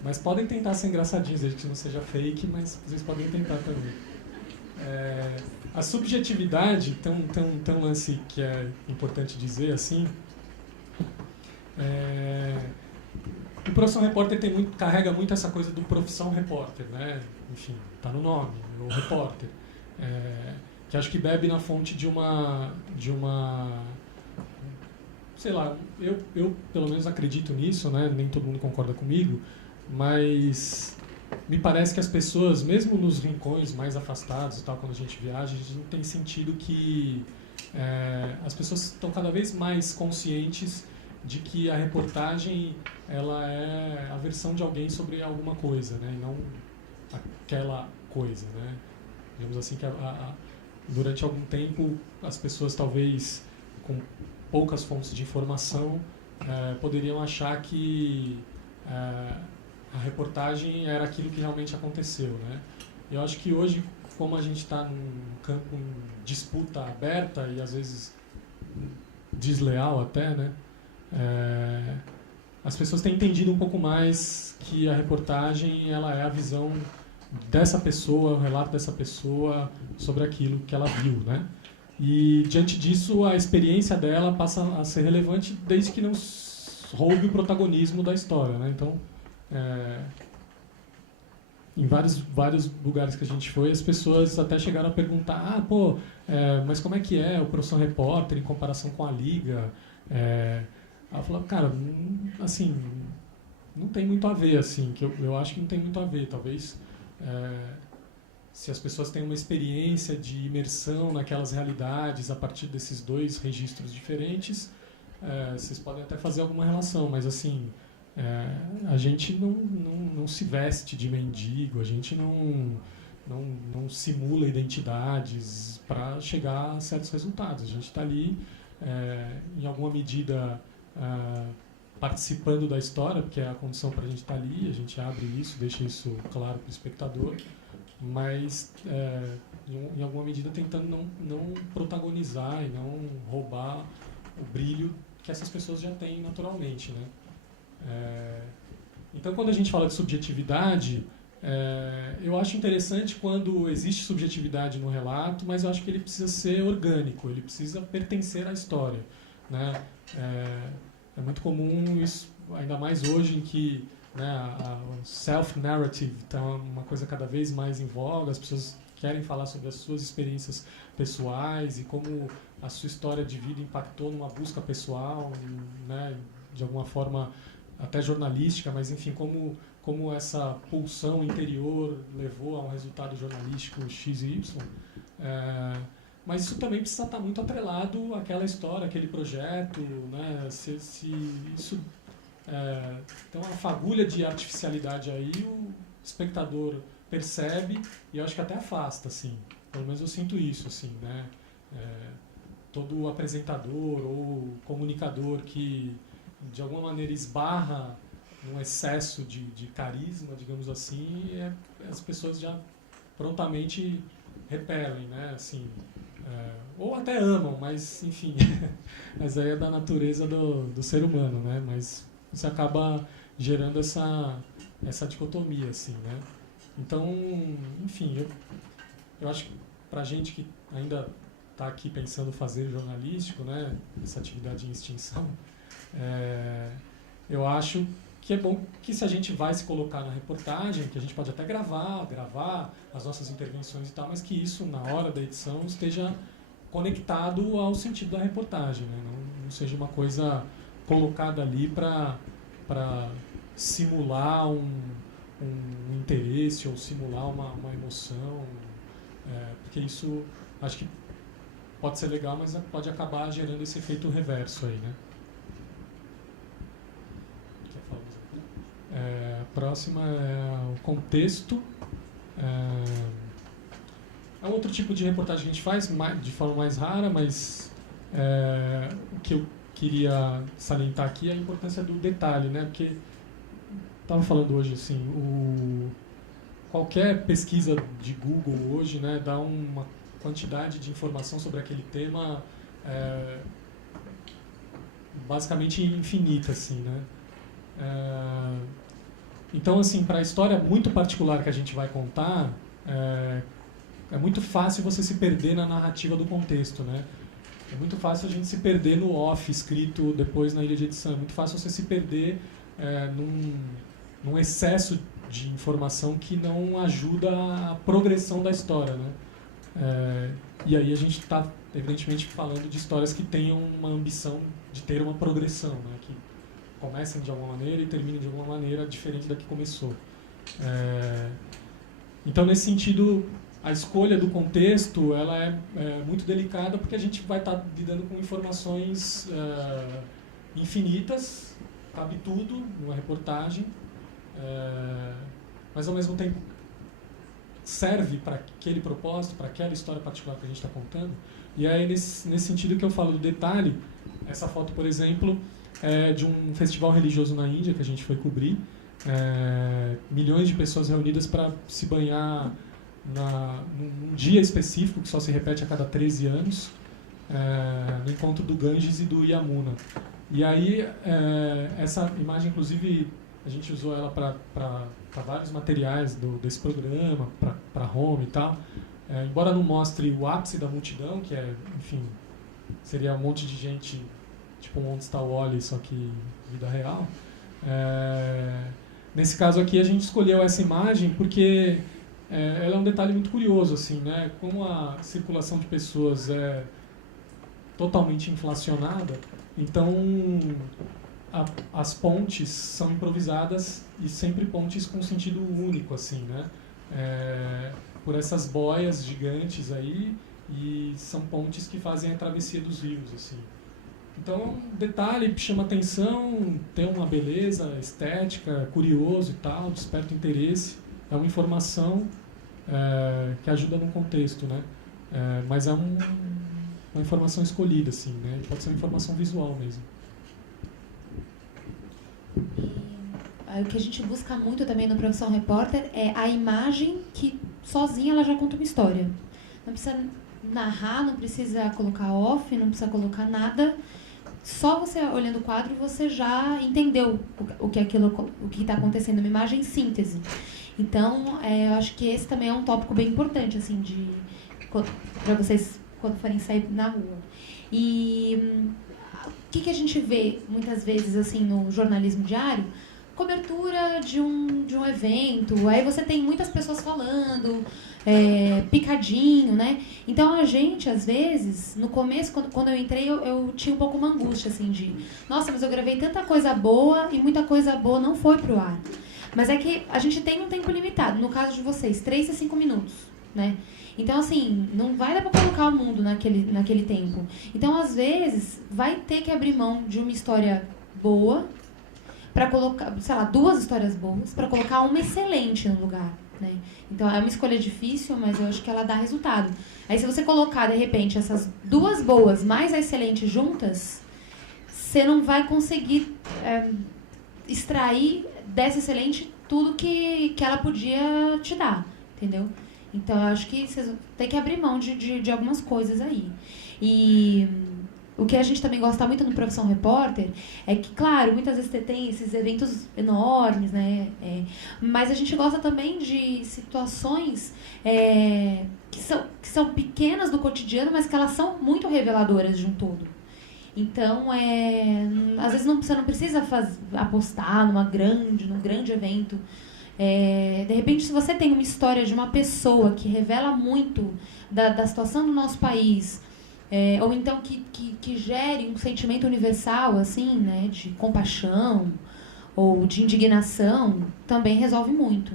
mas podem tentar ser engraçadinhos, desde que não seja fake, mas vocês podem tentar também. A subjetividade, tem um lance que é importante dizer, assim, o Profissão Repórter carrega muito essa coisa do Profissão Repórter, né? Enfim, tá no nome, o repórter. Que acho que bebe na fonte de uma sei lá, eu pelo menos acredito nisso, né? Nem todo mundo concorda comigo, mas me parece que as pessoas, mesmo nos rincões mais afastados e tal, quando a gente viaja, a gente não tem sentido que as pessoas estão cada vez mais conscientes de que a reportagem ela é a versão de alguém sobre alguma coisa, né? E não aquela coisa, né? Digamos assim que durante algum tempo as pessoas talvez com poucas fontes de informação poderiam achar que a reportagem era aquilo que realmente aconteceu, né? Eu acho que hoje, como a gente está num campo em disputa aberta e às vezes desleal até, né? As pessoas têm entendido um pouco mais que a reportagem ela é a visão dessa pessoa, o relato dessa pessoa sobre aquilo que ela viu, né? E diante disso a experiência dela passa a ser relevante desde que não roube o protagonismo da história, né? Então em vários lugares que a gente foi, as pessoas até chegaram a perguntar, mas como é que é o Profissão Repórter em comparação com a Liga? Ela falou, cara, assim, não tem muito a ver, assim, que eu acho que não tem muito a ver. Talvez, se as pessoas têm uma experiência de imersão naquelas realidades a partir desses dois registros diferentes, vocês podem até fazer alguma relação, mas, assim, a gente não se veste de mendigo, a gente não simula identidades para chegar a certos resultados. A gente está ali, em alguma medida, participando da história, porque é a condição para a gente estar ali, a gente abre isso, deixa isso claro para o espectador, mas, em alguma medida, tentando não protagonizar e não roubar o brilho que essas pessoas já têm naturalmente, né? Então, quando a gente fala de subjetividade, eu acho interessante quando existe subjetividade no relato, mas eu acho que ele precisa ser orgânico, ele precisa pertencer à história, né? É muito comum isso, ainda mais hoje em que, né, a self-narrative está uma coisa cada vez mais em voga, as pessoas querem falar sobre as suas experiências pessoais e como a sua história de vida impactou numa busca pessoal, né, de alguma forma até jornalística, mas enfim, como essa pulsão interior levou a um resultado jornalístico X e Y. Mas isso também precisa estar muito atrelado àquela história, àquele projeto, né? Se isso tem uma fagulha de artificialidade aí, o espectador percebe e eu acho que até afasta, assim. Pelo menos eu sinto isso, assim, né? Todo apresentador ou comunicador que de alguma maneira esbarra num excesso de carisma, digamos assim, as pessoas já prontamente repelem, né? Assim, ou até amam, mas enfim, mas aí é da natureza do ser humano, né? Mas isso acaba gerando essa dicotomia, assim, né? Então, enfim, eu acho que pra gente que ainda está aqui pensando fazer jornalístico, né? Essa atividade em extinção, eu acho que é bom que se a gente vai se colocar na reportagem, que a gente pode até gravar as nossas intervenções e tal, mas que isso, na hora da edição, esteja conectado ao sentido da reportagem, né? Não seja uma coisa colocada ali para simular um interesse ou simular uma emoção, porque isso acho que pode ser legal, mas pode acabar gerando esse efeito reverso aí, né? A próxima é o contexto. É um outro tipo de reportagem que a gente faz de forma mais rara, mas o que eu queria salientar aqui é a importância do detalhe, né? Porque estava falando hoje assim, qualquer pesquisa de Google hoje, né, dá uma quantidade de informação sobre aquele tema basicamente infinita, assim, né? Então, assim, para a história muito particular que a gente vai contar, é muito fácil você se perder na narrativa do contexto, né? É muito fácil a gente se perder no off escrito depois na ilha de edição. É muito fácil você se perder num excesso de informação que não ajuda a progressão da história, né? E aí a gente está, evidentemente, falando de histórias que tenham uma ambição de ter uma progressão, né? Que comecem de alguma maneira e terminem de alguma maneira diferente da que começou. Então, nesse sentido, a escolha do contexto ela é muito delicada porque a gente vai estar lidando com informações infinitas, cabe tudo numa reportagem, mas ao mesmo tempo serve para aquele propósito, para aquela história particular que a gente está contando. E aí, nesse sentido que eu falo do detalhe, essa foto, por exemplo, é de um festival religioso na Índia que a gente foi cobrir. Milhões de pessoas reunidas para se banhar num dia específico, que só se repete a cada 13 anos, no encontro do Ganges e do Yamuna. E aí, essa imagem, inclusive, a gente usou ela para vários materiais desse programa, para home e tal. Embora não mostre o ápice da multidão, que enfim, seria um monte de gente, tipo Onde Está o Wally, só que vida real, Nesse caso aqui, a gente escolheu essa imagem porque ela é um detalhe muito curioso, assim, né? Como a circulação de pessoas é totalmente inflacionada, então as pontes são improvisadas e sempre pontes com sentido único, assim, né? Por essas boias gigantes aí, e são pontes que fazem a travessia dos rios, assim. Então é um detalhe que chama atenção, tem uma beleza estética, curioso e tal, desperta interesse, é uma informação que ajuda no contexto, né? Mas é uma informação escolhida, assim, né? Pode ser uma informação visual mesmo. E o que a gente busca muito também no Profissão Repórter é a imagem que sozinha ela já conta uma história. Não precisa narrar, não precisa colocar off, não precisa colocar nada. Só você olhando o quadro você já entendeu o que está acontecendo, uma imagem em síntese. Então, eu acho que esse também é um tópico bem importante, assim, para vocês quando forem sair na rua. E o que a gente vê muitas vezes assim no jornalismo diário? Cobertura de um evento, aí você tem muitas pessoas falando, picadinho, né? Então a gente, às vezes, no começo, quando eu entrei, eu tinha um pouco uma angústia, assim, de nossa, mas eu gravei tanta coisa boa e muita coisa boa não foi pro ar. Mas é que a gente tem um tempo limitado, no caso de vocês, 3 a 5 minutos, né? Então, assim, não vai dar pra colocar o mundo naquele tempo. Então, às vezes, vai ter que abrir mão de uma história boa para colocar, sei lá, 2 histórias boas, para colocar uma excelente no lugar, né? Então, é uma escolha difícil, mas eu acho que ela dá resultado. Aí, se você colocar, de repente, essas 2 boas mais a excelente juntas, você não vai conseguir extrair dessa excelente tudo que ela podia te dar, entendeu? Então, eu acho que vocês têm que abrir mão de algumas coisas aí. E o que a gente também gosta muito no Profissão Repórter é que, claro, muitas vezes tem esses eventos enormes, né? Mas a gente gosta também de situações que são pequenas do cotidiano, mas que elas são muito reveladoras de um todo. Então, às vezes você não precisa apostar num grande evento. De repente, se você tem uma história de uma pessoa que revela muito da situação do nosso país, ou então que gere um sentimento universal, assim, né, de compaixão ou de indignação, também resolve muito.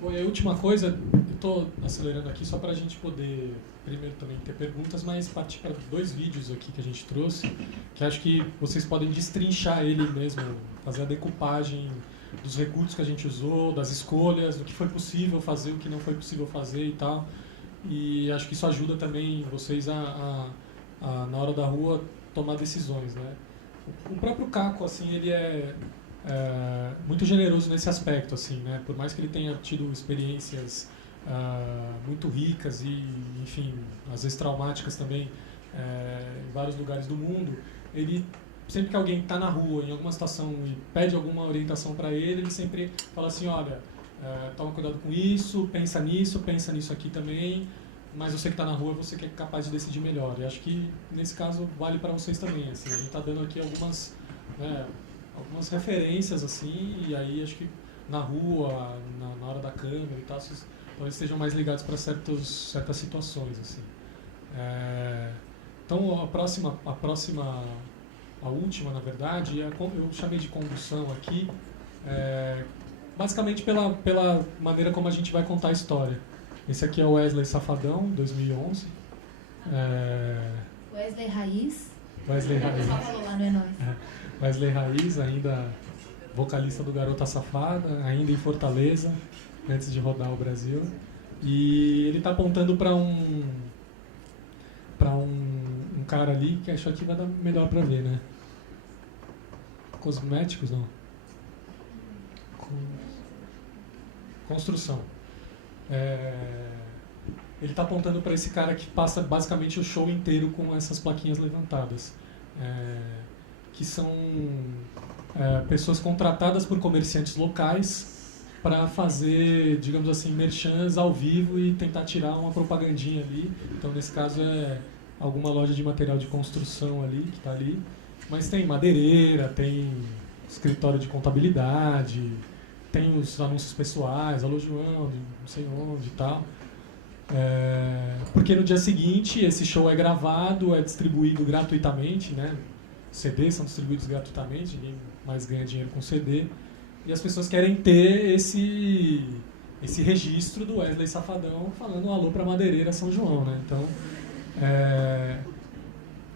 Bom, e a última coisa, eu estou acelerando aqui só para a gente poder, primeiro também ter perguntas, mas partir para 2 vídeos aqui que a gente trouxe, que acho que vocês podem destrinchar ele mesmo, fazer a decupagem dos recursos que a gente usou, das escolhas, do que foi possível fazer, o que não foi possível fazer e tal. E acho que isso ajuda também vocês a na hora da rua, tomar decisões, né? O próprio Caco, assim, ele é muito generoso nesse aspecto, assim, né? Por mais que ele tenha tido experiências muito ricas e, enfim, às vezes traumáticas também, em vários lugares do mundo, ele, sempre que alguém está na rua, em alguma situação, e pede alguma orientação para ele sempre fala assim, olha, toma cuidado com isso, pensa nisso aqui também, mas você que está na rua, você que é capaz de decidir melhor. E acho que, nesse caso, vale para vocês também. Assim, a gente está dando aqui algumas referências, assim, e aí acho que na rua, na hora da câmera e tal, vocês talvez estejam mais ligados para certas situações, assim. Então, a última, na verdade, eu chamei de condução aqui, basicamente pela maneira como a gente vai contar a história. Esse aqui é o Wesley Safadão, 2011. Wesley Raiz. Wesley Raiz. Só falou lá, não é nóis. Wesley Raiz, ainda vocalista do Garota Safada, ainda em Fortaleza, antes de rodar o Brasil. E ele está apontando para um cara ali, que acho que vai dar melhor para ver, né? Cosméticos, não. Construção. Ele está apontando para esse cara que passa basicamente o show inteiro com essas plaquinhas levantadas, que são pessoas contratadas por comerciantes locais para fazer, digamos assim, merchans ao vivo e tentar tirar uma propagandinha ali. Então, nesse caso, é alguma loja de material de construção ali, que está ali. Mas tem madeireira, tem escritório de contabilidade, tem os anúncios pessoais, alô João, de não sei onde e tal. Porque no dia seguinte esse show é gravado, é distribuído gratuitamente, né? CDs são distribuídos gratuitamente, ninguém mais ganha dinheiro com CD. E as pessoas querem ter esse registro do Wesley Safadão falando alô para Madeireira São João, né? Então,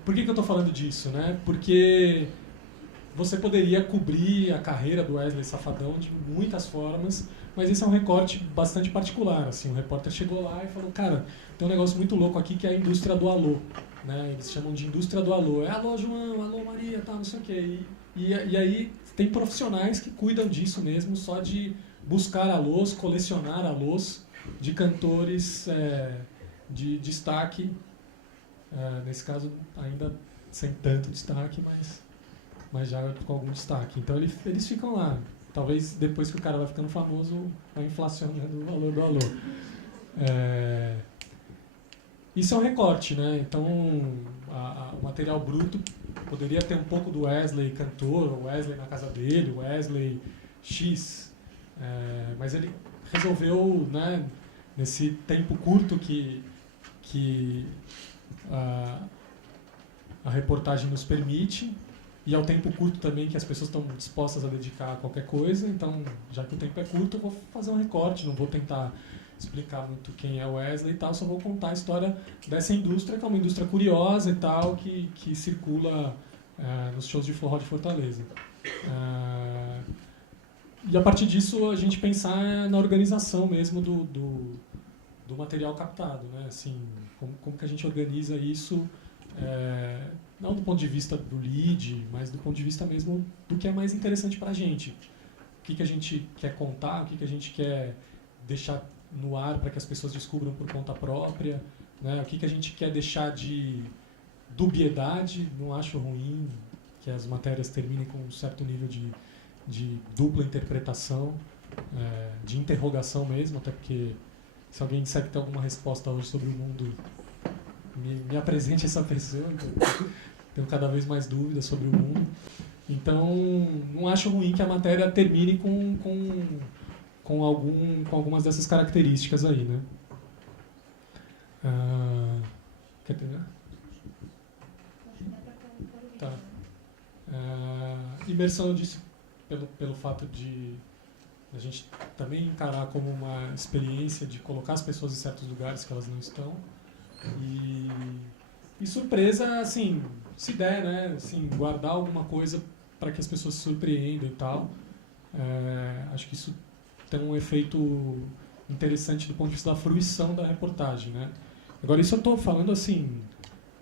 por que eu estou falando disso, né? Porque você poderia cobrir a carreira do Wesley Safadão de muitas formas, mas esse é um recorte bastante particular. Assim, o repórter chegou lá e falou, cara, tem um negócio muito louco aqui que é a indústria do alô. Né? Eles chamam de indústria do alô. É alô João, alô Maria, tal, não sei o quê. E aí tem profissionais que cuidam disso mesmo, só de buscar alôs, colecionar alôs de cantores de destaque. Nesse caso, ainda sem tanto destaque, mas já com algum destaque. Então eles ficam lá. Talvez depois que o cara vai ficando famoso, vai inflacionando o valor do alô. Isso é um recorte, né? Então, o material bruto poderia ter um pouco do Wesley cantor, o Wesley na casa dele, o Wesley X. Mas ele resolveu, né, nesse tempo curto que a reportagem nos permite, e ao tempo curto também que as pessoas estão dispostas a dedicar a qualquer coisa. Então, já que o tempo é curto, eu vou fazer um recorte, não vou tentar explicar muito quem é o Wesley e tal, só vou contar a história dessa indústria, que é uma indústria curiosa e tal, que circula nos shows de forró de Fortaleza. E a partir disso a gente pensar na organização mesmo do material captado, né? Assim, como que a gente organiza isso, não do ponto de vista do lead, mas do ponto de vista mesmo do que é mais interessante para a gente. O que a gente quer contar, o que a gente quer deixar no ar para que as pessoas descubram por conta própria, né? O que a gente quer deixar de dubiedade. Não acho ruim que as matérias terminem com um certo nível de dupla interpretação, de interrogação mesmo, até porque se alguém disser que tem alguma resposta hoje sobre o mundo, me apresente essa pessoa. Tenho cada vez mais dúvidas sobre o mundo. Então, não acho ruim que a matéria termine com algumas dessas características aí, né? Quer terminar? Tá. Imersão, eu disse pelo fato de a gente também encarar como uma experiência de colocar as pessoas em certos lugares que elas não estão. E surpresa, assim, se der, né? Assim, guardar alguma coisa para que as pessoas se surpreendam e tal. Acho que isso tem um efeito interessante do ponto de vista da fruição da reportagem, né? Agora, isso eu estou falando, assim,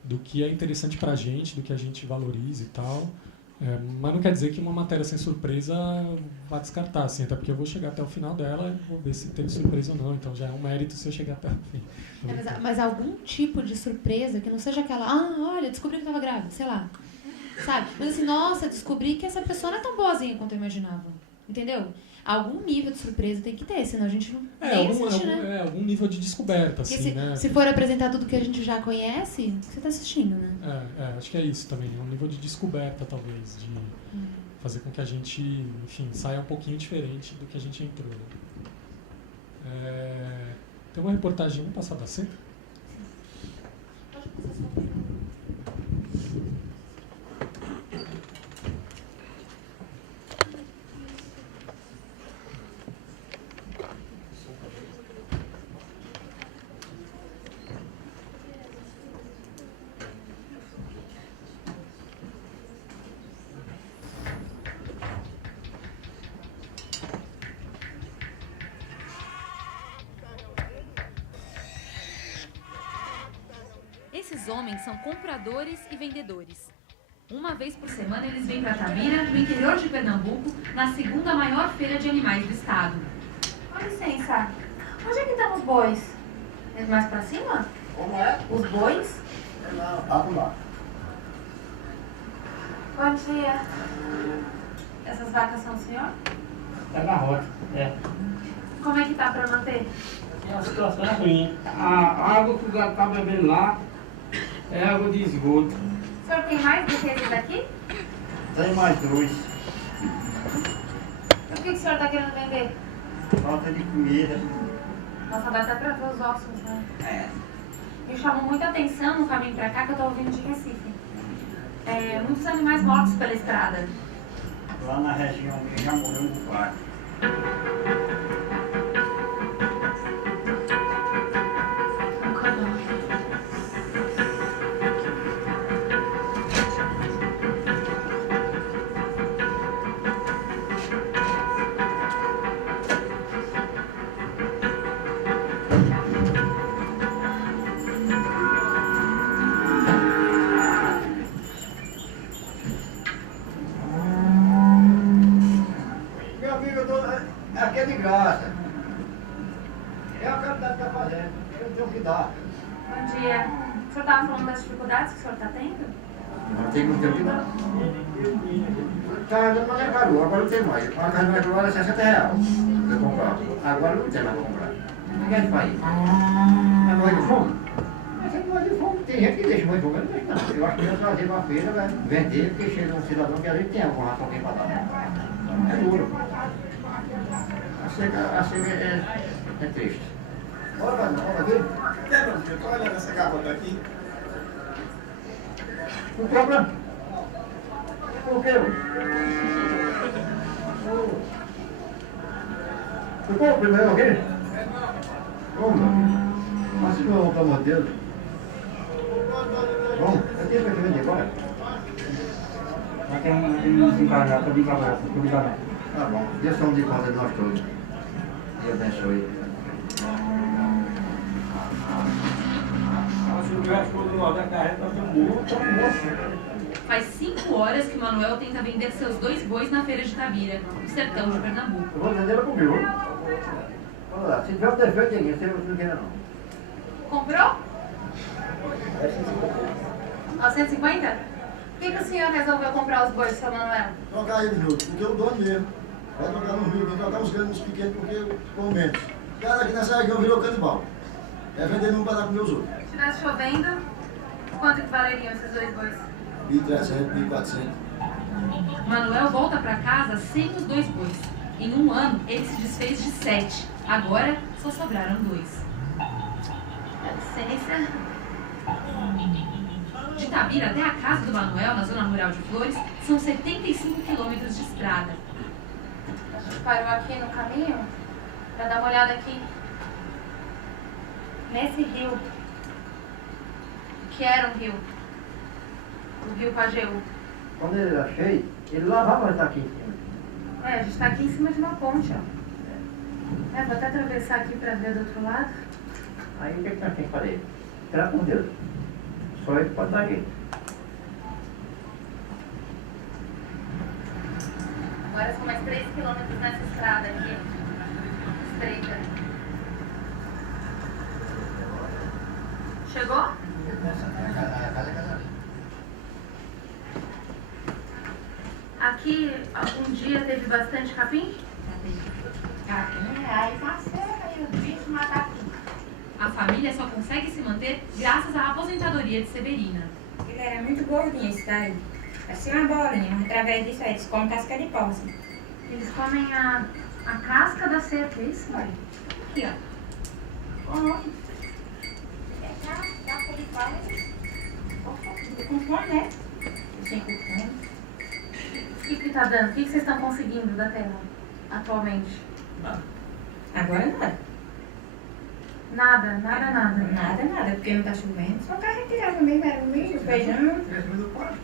do que é interessante para a gente, do que a gente valoriza e tal. Mas não quer dizer que uma matéria sem surpresa vá descartar, assim, até porque eu vou chegar até o final dela e vou ver se teve surpresa ou não. Então já é um mérito se eu chegar até o fim. Mas algum tipo de surpresa que não seja aquela, olha, descobri que estava grávida, sei lá. Sabe? Mas assim, nossa, descobri que essa pessoa não é tão boazinha quanto eu imaginava. Entendeu? Algum nível de surpresa tem que ter, senão a gente não nem assiste, né? Algum nível de fazer assim, né? Se for apresentar tudo que a gente já conhece, você está assistindo, né? Acho que é isso também. É um nível de descoberta, talvez, de fazer com que a gente, enfim, saia um pouquinho diferente do que a gente entrou. Tem uma reportagem, vamos passar da seca? Pode passar só. Esses homens são compradores e vendedores. Uma vez por semana eles vêm para Tabira, no interior de Pernambuco, na segunda maior feira de animais do estado. Com licença, onde é que estão os bois? É mais pra cima? Como é? Os bois? Arrumar. Bom dia. Essas vacas são o senhor? É na rota, Como é que tá pra manter? A situação é ruim. A água que o gato tá bebendo lá é água de esgoto. O senhor tem mais do que esse daqui? Tem mais dois. O que o senhor está querendo vender? Falta de comida. Nossa, dá até pra ver os ossos, né? É. Me chamou muita atenção no caminho pra cá, que eu tô ouvindo de Recife. Muitos animais mortos pela estrada. Lá na região que já morreu um bocado. Meu amigo, aqui é de graça. É a caridade que está fazendo. Eu tenho que dar. Bom dia. O senhor estava falando das dificuldades que o senhor está tendo? Não tem muito tempo que dar. Está dando uma garoa, agora não tem mais. A carne mais agora é R$60. Eu comprava. Agora não tem mais para comprar. Ninguém de país. Mas não é de fome? Mas se não é de fome, tem gente que deixa mais de fome. Eu não deixo não. Eu acho que eu trazer para a feira, vai vender, porque chega um cidadão que às vezes tem alguma ração para dar. É duro. A seca é triste. Olha aqui. Olha essa garota aqui. O problema. O que? Ficou o primeiro aqui? Como? Mas se não, pelo amor de Deus. Bom, eu tenho que vender agora. Mas tem um desencarregado para desencarregar, para desencarregar. Tá bom, Deus tome de conta de nós todos. Deus abençoe. Se eu tivesse coisa no da carreta, eu tenho muito moço. Faz 5 horas que o Manuel tenta vender seus 2 bois na feira de Tabira, no sertão de Pernambuco. Eu vou vender ela comigo. Vamos lá, se tiver um defeito, tem isso, eu não quero não. Comprou? É 150. Aos 150? Por que o senhor resolveu comprar os bois do seu Manuel? Trocar eles juntos, porque o dono mesmo. Vai trocar no rio, vai trocar os grandes nos pequenos, porque com menos. O cara aqui nessa região virou canibal. É vendendo um para dar comer os outros. Se estivesse chovendo, quanto que valeriam esses 2 bois? 1.300, 1.400. Manuel volta para casa sem os 2 bois. Em um ano, ele se desfez de 7. Agora, só sobraram 2. Dá licença. De Tabira até a casa do Manuel, na zona rural de Flores, são 75 quilômetros de estrada. A gente parou aqui no caminho para dar uma olhada aqui nesse rio, que era um rio, o rio Pajeú. Quando ele era cheio, ele lavava estar aqui em cima. A gente está aqui em cima de uma ponte, ó. Vou até atravessar aqui para ver do outro lado. Aí o que nós temos que fazer? Esperar com Deus. Só ele pode dar jeito. Agora são mais 3 quilômetros nessa estrada aqui, estreita. Chegou? Aqui, algum dia teve bastante capim? Aí passou, aí o bicho mata tudo. A família só consegue se manter graças à aposentadoria de Severina. Ele era muito gordinho, esse daí. Assim uma bolinha, mas através disso aí eles comem casca de pau, assim. Eles comem a casca da seca, é isso? Aqui, ó. Casca de pau, com fome, né? Sem fome. O que tá dando? O que vocês estão conseguindo da terra atualmente? Agora nada. Nada. Nada, porque não tá chovendo. Só que a gente tirava mesmo, era o milho, o feijão.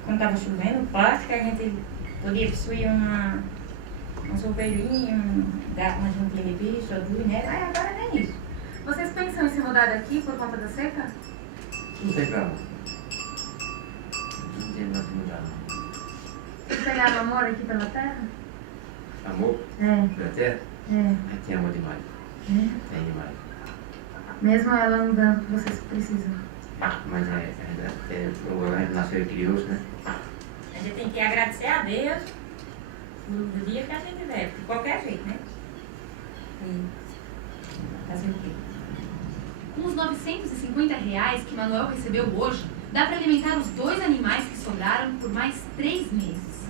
Quando tava chovendo, o plástico, a gente podia possuir um ovelhinho, uma juntinha de bicho, ou duas, né? Aí agora nem isso. Vocês pensam em se mudar daqui por conta da seca? Não tem pra onde. Não tem nada de mudar. Vocês pegaram amor aqui pela terra? Amor? É. Pela terra? É. Tem amor demais. Tem demais. Mesmo ela não dando o que vocês precisam. Mas o anjo nasceu e criou-se, né? A gente tem que agradecer a Deus do dia que a gente vive, de qualquer jeito, né? E fazer o quê? Com os R$950 que Manuel recebeu hoje, dá para alimentar os 2 animais que sobraram por mais 3 meses.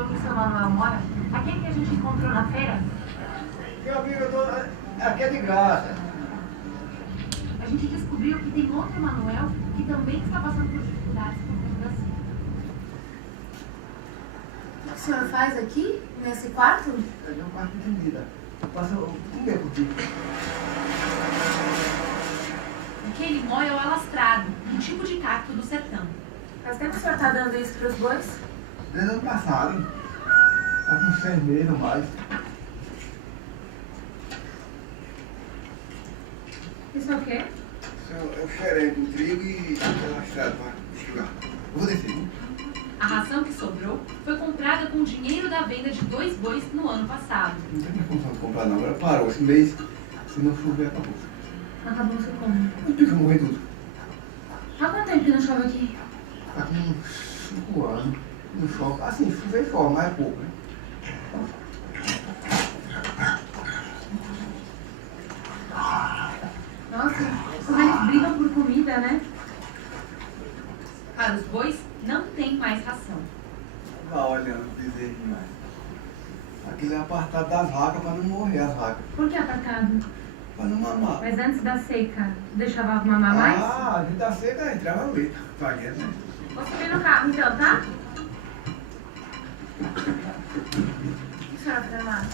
onde o seu Manuel mora? Aquele que a gente encontrou na feira? Meu amigo, aqui é de graça. A gente descobriu que tem outro Manuel que também está passando por dificuldades por conta da seca. O que o senhor faz aqui, nesse quarto? É um quarto de comida. Passa um tempo aqui. Aquele mó é o alastrado, um tipo de cacto do sertão. Faz tempo que o senhor está dando isso para os bois? Desde o ano passado. Tá com 6 meses ou mais. Isso é o quê? Isso é o xeré do trigo e a estrada para misturar. Eu vou descer, viu? A ração que sobrou foi comprada com o dinheiro da venda de 2 bois no ano passado. Não tem mais condição de comprar não. Agora parou esse mês. Se não chover, acabou. Acabou-se como? Não tem que morrer tudo. Há quanto tempo que não chove aqui? Tá com 5 anos. Não chove. Assim, chover chove, mas é pouco, né? Nossa, como eles brigam por comida, né? Para os bois, não tem mais ração. Lá olhando o bezerrinho mais. Aquele é apartado das vacas para não morrer as vacas. Por que apartado? Para não mamar. Mas antes da seca, deixava mamar mais? Ah, a gente da seca entrava leite pra dentro, né? Vou subir no carro então, tá? O que a senhora vai lá?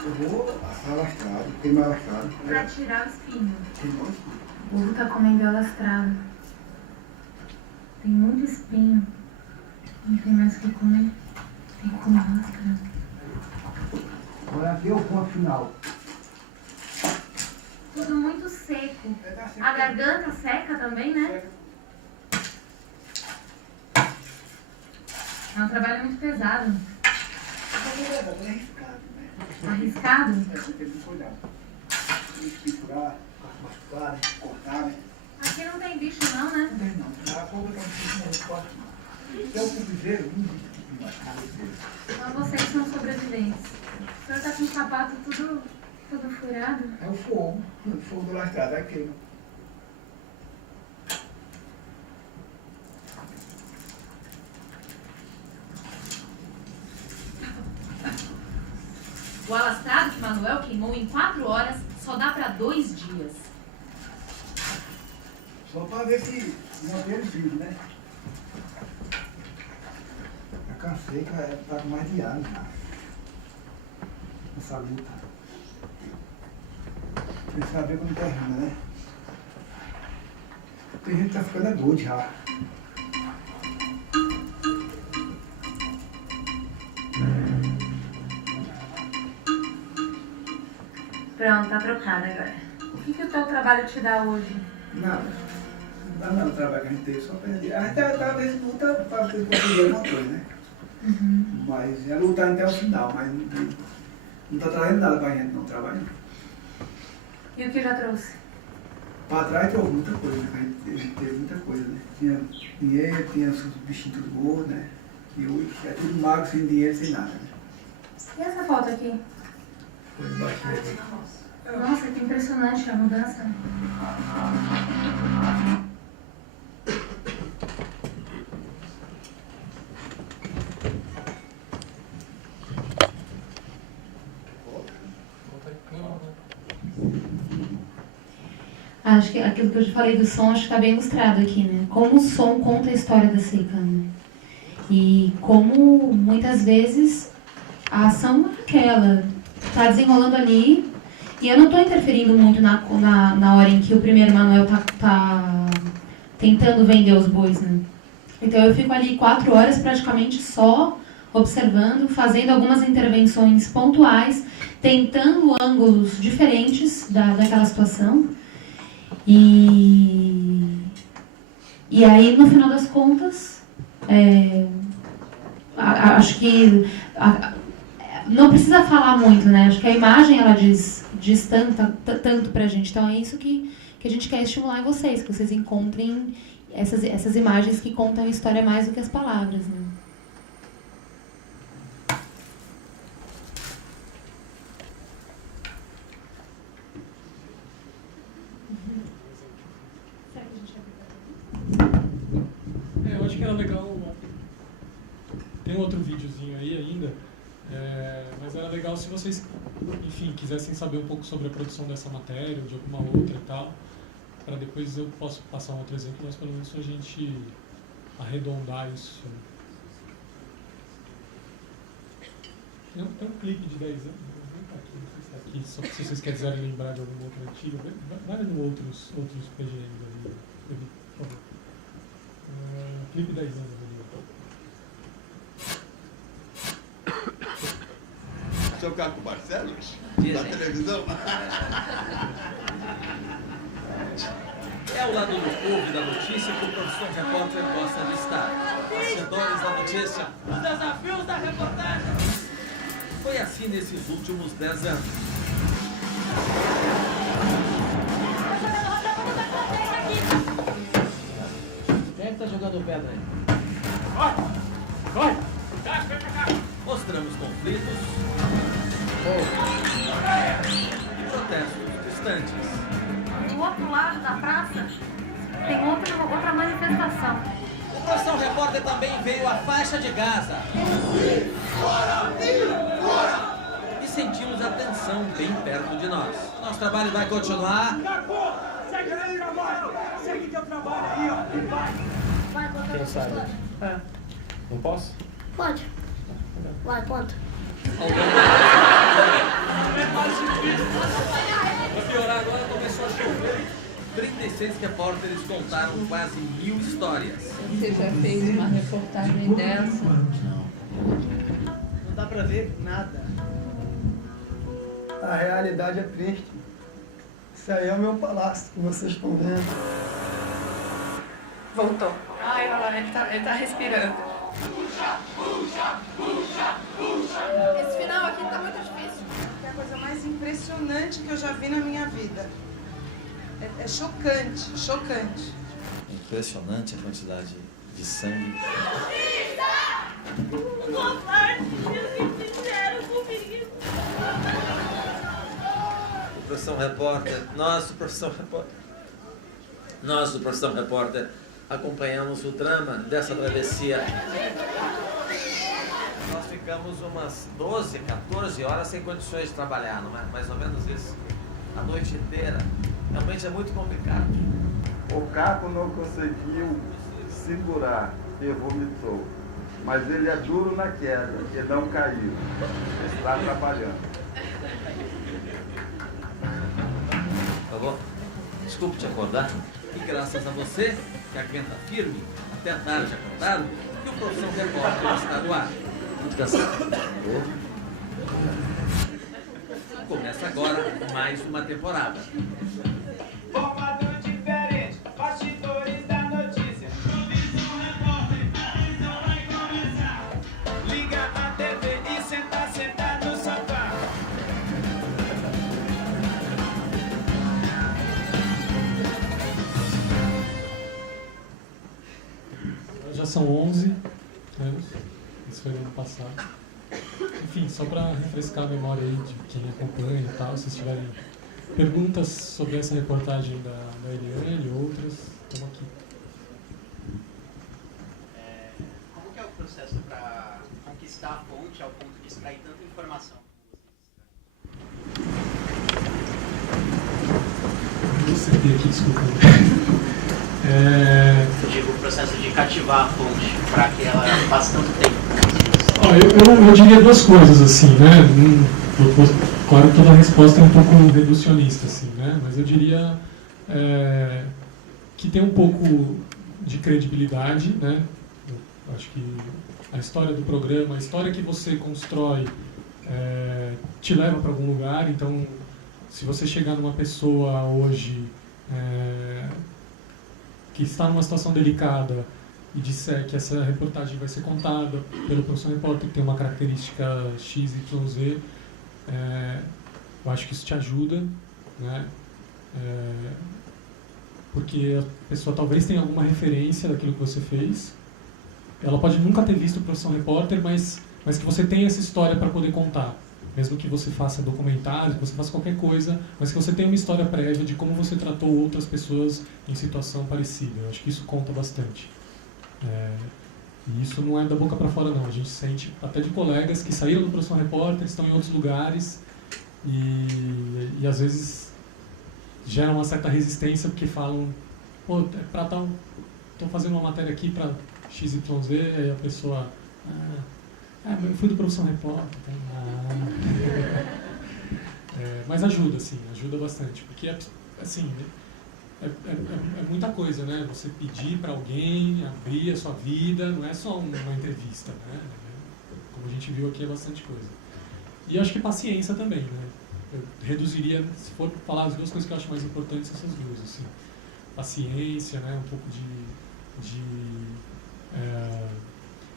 Eu vou assar lastrado, queimar lastrado. Pra tirar o espinho. Queimar o espinho. O ovo tá comendo alastrado. Tem muito espinho. Não tem mais o que comer. Tem que comer alastrado. Agora aqui é o ponto final. Tudo muito seco. A garganta seca também, né? É um trabalho muito pesado. É arriscado, né? Arriscado? É, você tem que cuidar. Tem que triturar, machucar, né? Cortar, né? Aqui não tem bicho não, né? Não tem não. A cobra tá muito forte. Tem um cupizeiro, um bicho que machuca você. Então vocês são sobreviventes. O senhor tá com o sapato tudo furado. É o fogo do lastrado, aí queima. O alastrado que Manuel queimou em 4 horas só dá para 2 dias. Só para ver se mantém ele vivo, né? Eu cansei, cara, tá com mais de anos já. Essa luta. Tem que saber quando termina, né? Tem gente que tá ficando doido já. Pronto, tá trocado agora. O que o teu trabalho te dá hoje? Nada. Não dá nada o trabalho que a gente teve, só perder. A gente talvez luta para ter conseguir alguma coisa, né? Uhum. Mas é lutar até o final, mas não tá trazendo nada pra gente, não, trabalho. E o que já trouxe? Pra trás trouxe muita coisa, né? A gente teve muita coisa, né? Tinha dinheiro, tinha os bichinhos tudo gordos, né? E hoje é tudo magro, sem dinheiro, sem nada, né? E essa foto aqui? Foi bastante. Nossa, que impressionante a mudança. Acho que aquilo que eu já falei do som, acho que está bem ilustrado aqui, né? Como o som conta a história da seca, né? E como, muitas vezes, a ação é aquela, está desenrolando ali, e eu não estou interferindo muito na hora em que o primeiro Manuel tá tentando vender os bois, né? Então eu fico ali 4 horas praticamente só observando, fazendo algumas intervenções pontuais, tentando ângulos diferentes daquela situação. E aí, no final das contas, acho que não precisa falar muito, né? Acho que a imagem, ela diz tanto pra gente. Então, é isso que a gente quer estimular em vocês, que vocês encontrem essas imagens que contam a história mais do que as palavras, né? Eu acho que era legal. Tem outro videozinho aí ainda, mas era legal se vocês, enfim, quisessem saber um pouco sobre a produção dessa matéria ou de alguma outra e tal, para depois eu posso passar um outro exemplo, mas pelo menos a gente arredondar isso. Tem um clipe de 10 anos, aqui, só se vocês quiserem lembrar de alguma outra antiga, vai no outros PGMs ali, por favor. Clipe 10 anos ali. Seu Caco Barcelos? Dizem. Da televisão? É o lado do povo e da notícia que o professor repórter gosta de estar. Bastidores da notícia, os desafios da reportagem. Foi assim nesses últimos 10 anos. Quem é que tá jogando pedra aí? Vai! Mostramos conflitos e protestos distantes. Do outro lado da praça tem outra manifestação. O Profissão Repórter também veio à faixa de Gaza. E sentimos a tensão bem perto de nós. Nosso trabalho vai continuar. Segue aí, trabalho! Segue teu trabalho aí, ó! Vai, conta Quem sabe? Não posso? Pode. Vai, conta. Pra piorar agora, começou a chover. 36 repórteres contaram quase 1000 histórias. Você já fez uma reportagem dessa? Não dá pra ver nada. A realidade é triste. Isso aí é o meu palácio que vocês estão vendo. Voltou. Ai, olha lá, ele tá respirando. Esse final aqui tá muito difícil. É a coisa mais impressionante que eu já vi na minha vida. É chocante, chocante. Impressionante a quantidade de sangue. O Profissão Repórter, nós do Profissão Repórter, acompanhamos o drama dessa travessia. Nós ficamos umas 12, 14 horas sem condições de trabalhar, não é? Mais ou menos isso. A noite inteira. Realmente é muito complicado. O Caco não conseguiu segurar e vomitou. Mas ele é duro na queda e não caiu. Está trabalhando. Tá bom? Desculpe te acordar. E graças a você, que aguenta firme, até tarde acordado, que o Profissão Repórter está no ar. Muito cansado. Começa agora mais uma temporada. Formador diferente, bastidores da notícia. Profissão Repórter, a visão vai começar. Liga a TV e senta no sofá. Já são 11 anos, isso foi no ano passado. Enfim, só para refrescar a memória aí de quem acompanha e tal, se tiverem perguntas sobre essa reportagem da Eliane ou outras, estamos aqui. Como que é o processo para conquistar a fonte ao ponto de extrair tanta informação? Eu recebi aqui, desculpa. Eu digo o processo de cativar a fonte para que ela passe tanto tempo. Eu diria duas coisas, assim, né? Claro que toda a resposta é um pouco reducionista, assim, né? Mas eu diria que tem um pouco de credibilidade, né? Eu acho que a história do programa, a história que você constrói te leva para algum lugar. Então, se você chegar numa pessoa hoje que está numa situação delicada e disser que essa reportagem vai ser contada pelo Profissão Repórter, que tem uma característica X, Y, Z, eu acho que isso te ajuda, né? Porque a pessoa talvez tenha alguma referência daquilo que você fez. Ela pode nunca ter visto o Profissão Repórter, mas que você tenha essa história para poder contar. Mesmo que você faça documentário, que você faça qualquer coisa, mas que você tenha uma história prévia de como você tratou outras pessoas em situação parecida. Eu acho que isso conta bastante. E isso não é da boca para fora, não. A gente sente até de colegas que saíram do Profissão Repórter, estão em outros lugares e às vezes geram uma certa resistência porque falam, pô, para tal, estou fazendo uma matéria aqui para XYZ, aí a pessoa, eu fui do Profissão Repórter. Mas ajuda, assim, ajuda bastante, porque assim, é muita coisa, né? Você pedir para alguém abrir a sua vida, não é só uma entrevista, né? Como a gente viu aqui, é bastante coisa. E acho que paciência também, né? Eu reduziria, se for falar as duas coisas que eu acho mais importantes, essas duas, assim. Paciência, né? Um pouco de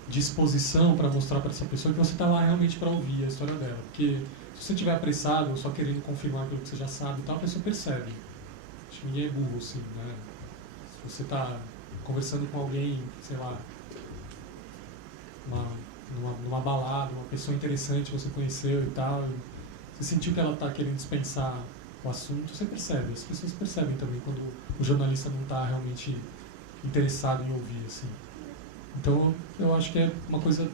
disposição para mostrar para essa pessoa que você está lá realmente para ouvir a história dela. Porque se você estiver apressado ou só querendo confirmar aquilo que você já sabe e tal, a pessoa percebe. Acho que ninguém é burro, assim, né? Se você está conversando com alguém, sei lá, numa balada, uma pessoa interessante que você conheceu e tal, e você sentiu que ela está querendo dispensar o assunto, você percebe. As pessoas percebem também quando o jornalista não está realmente interessado em ouvir, assim. Então, eu acho que é uma coisa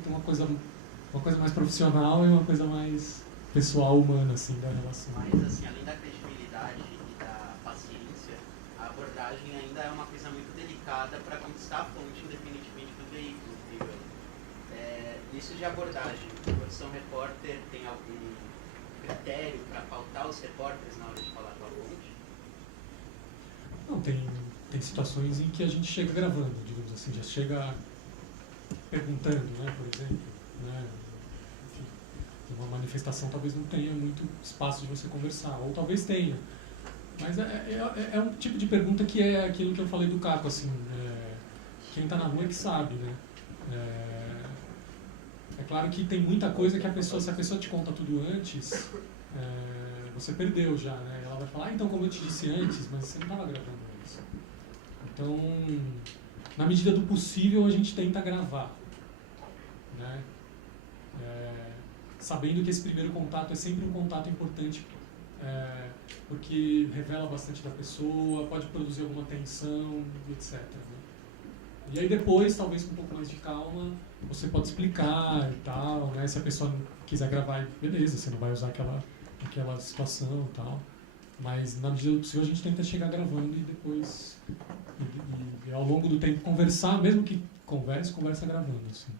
mais profissional e uma coisa mais pessoal, humana, assim, da relação. Mas, assim, além da credibilidade e da paciência, a abordagem ainda é uma coisa muito delicada para conquistar a fonte, independentemente do veículo. Isso de abordagem, a Profissão Repórter tem algum critério para pautar os repórteres na hora de falar com a fonte? Não, tem situações em que a gente chega gravando, digamos assim, já chega perguntando, né, por exemplo, né, enfim, uma manifestação talvez não tenha muito espaço de você conversar, ou talvez tenha, mas é um tipo de pergunta que é aquilo que eu falei do Caco, assim, quem está na rua é que sabe, né, é claro que tem muita coisa que se a pessoa te conta tudo antes, você perdeu já, né, ela vai falar, então como eu te disse antes, mas você não estava gravando isso. Então, na medida do possível, a gente tenta gravar, né? Sabendo que esse primeiro contato é sempre um contato importante, porque revela bastante da pessoa, pode produzir alguma tensão, etc. Né? E aí depois, talvez com um pouco mais de calma, você pode explicar e tal, né? Se a pessoa não quiser gravar, beleza, você não vai usar aquela situação e tal. Mas, na medida do possível, a gente tenta chegar gravando e depois, e ao longo do tempo, conversar, mesmo que conversa gravando, assim.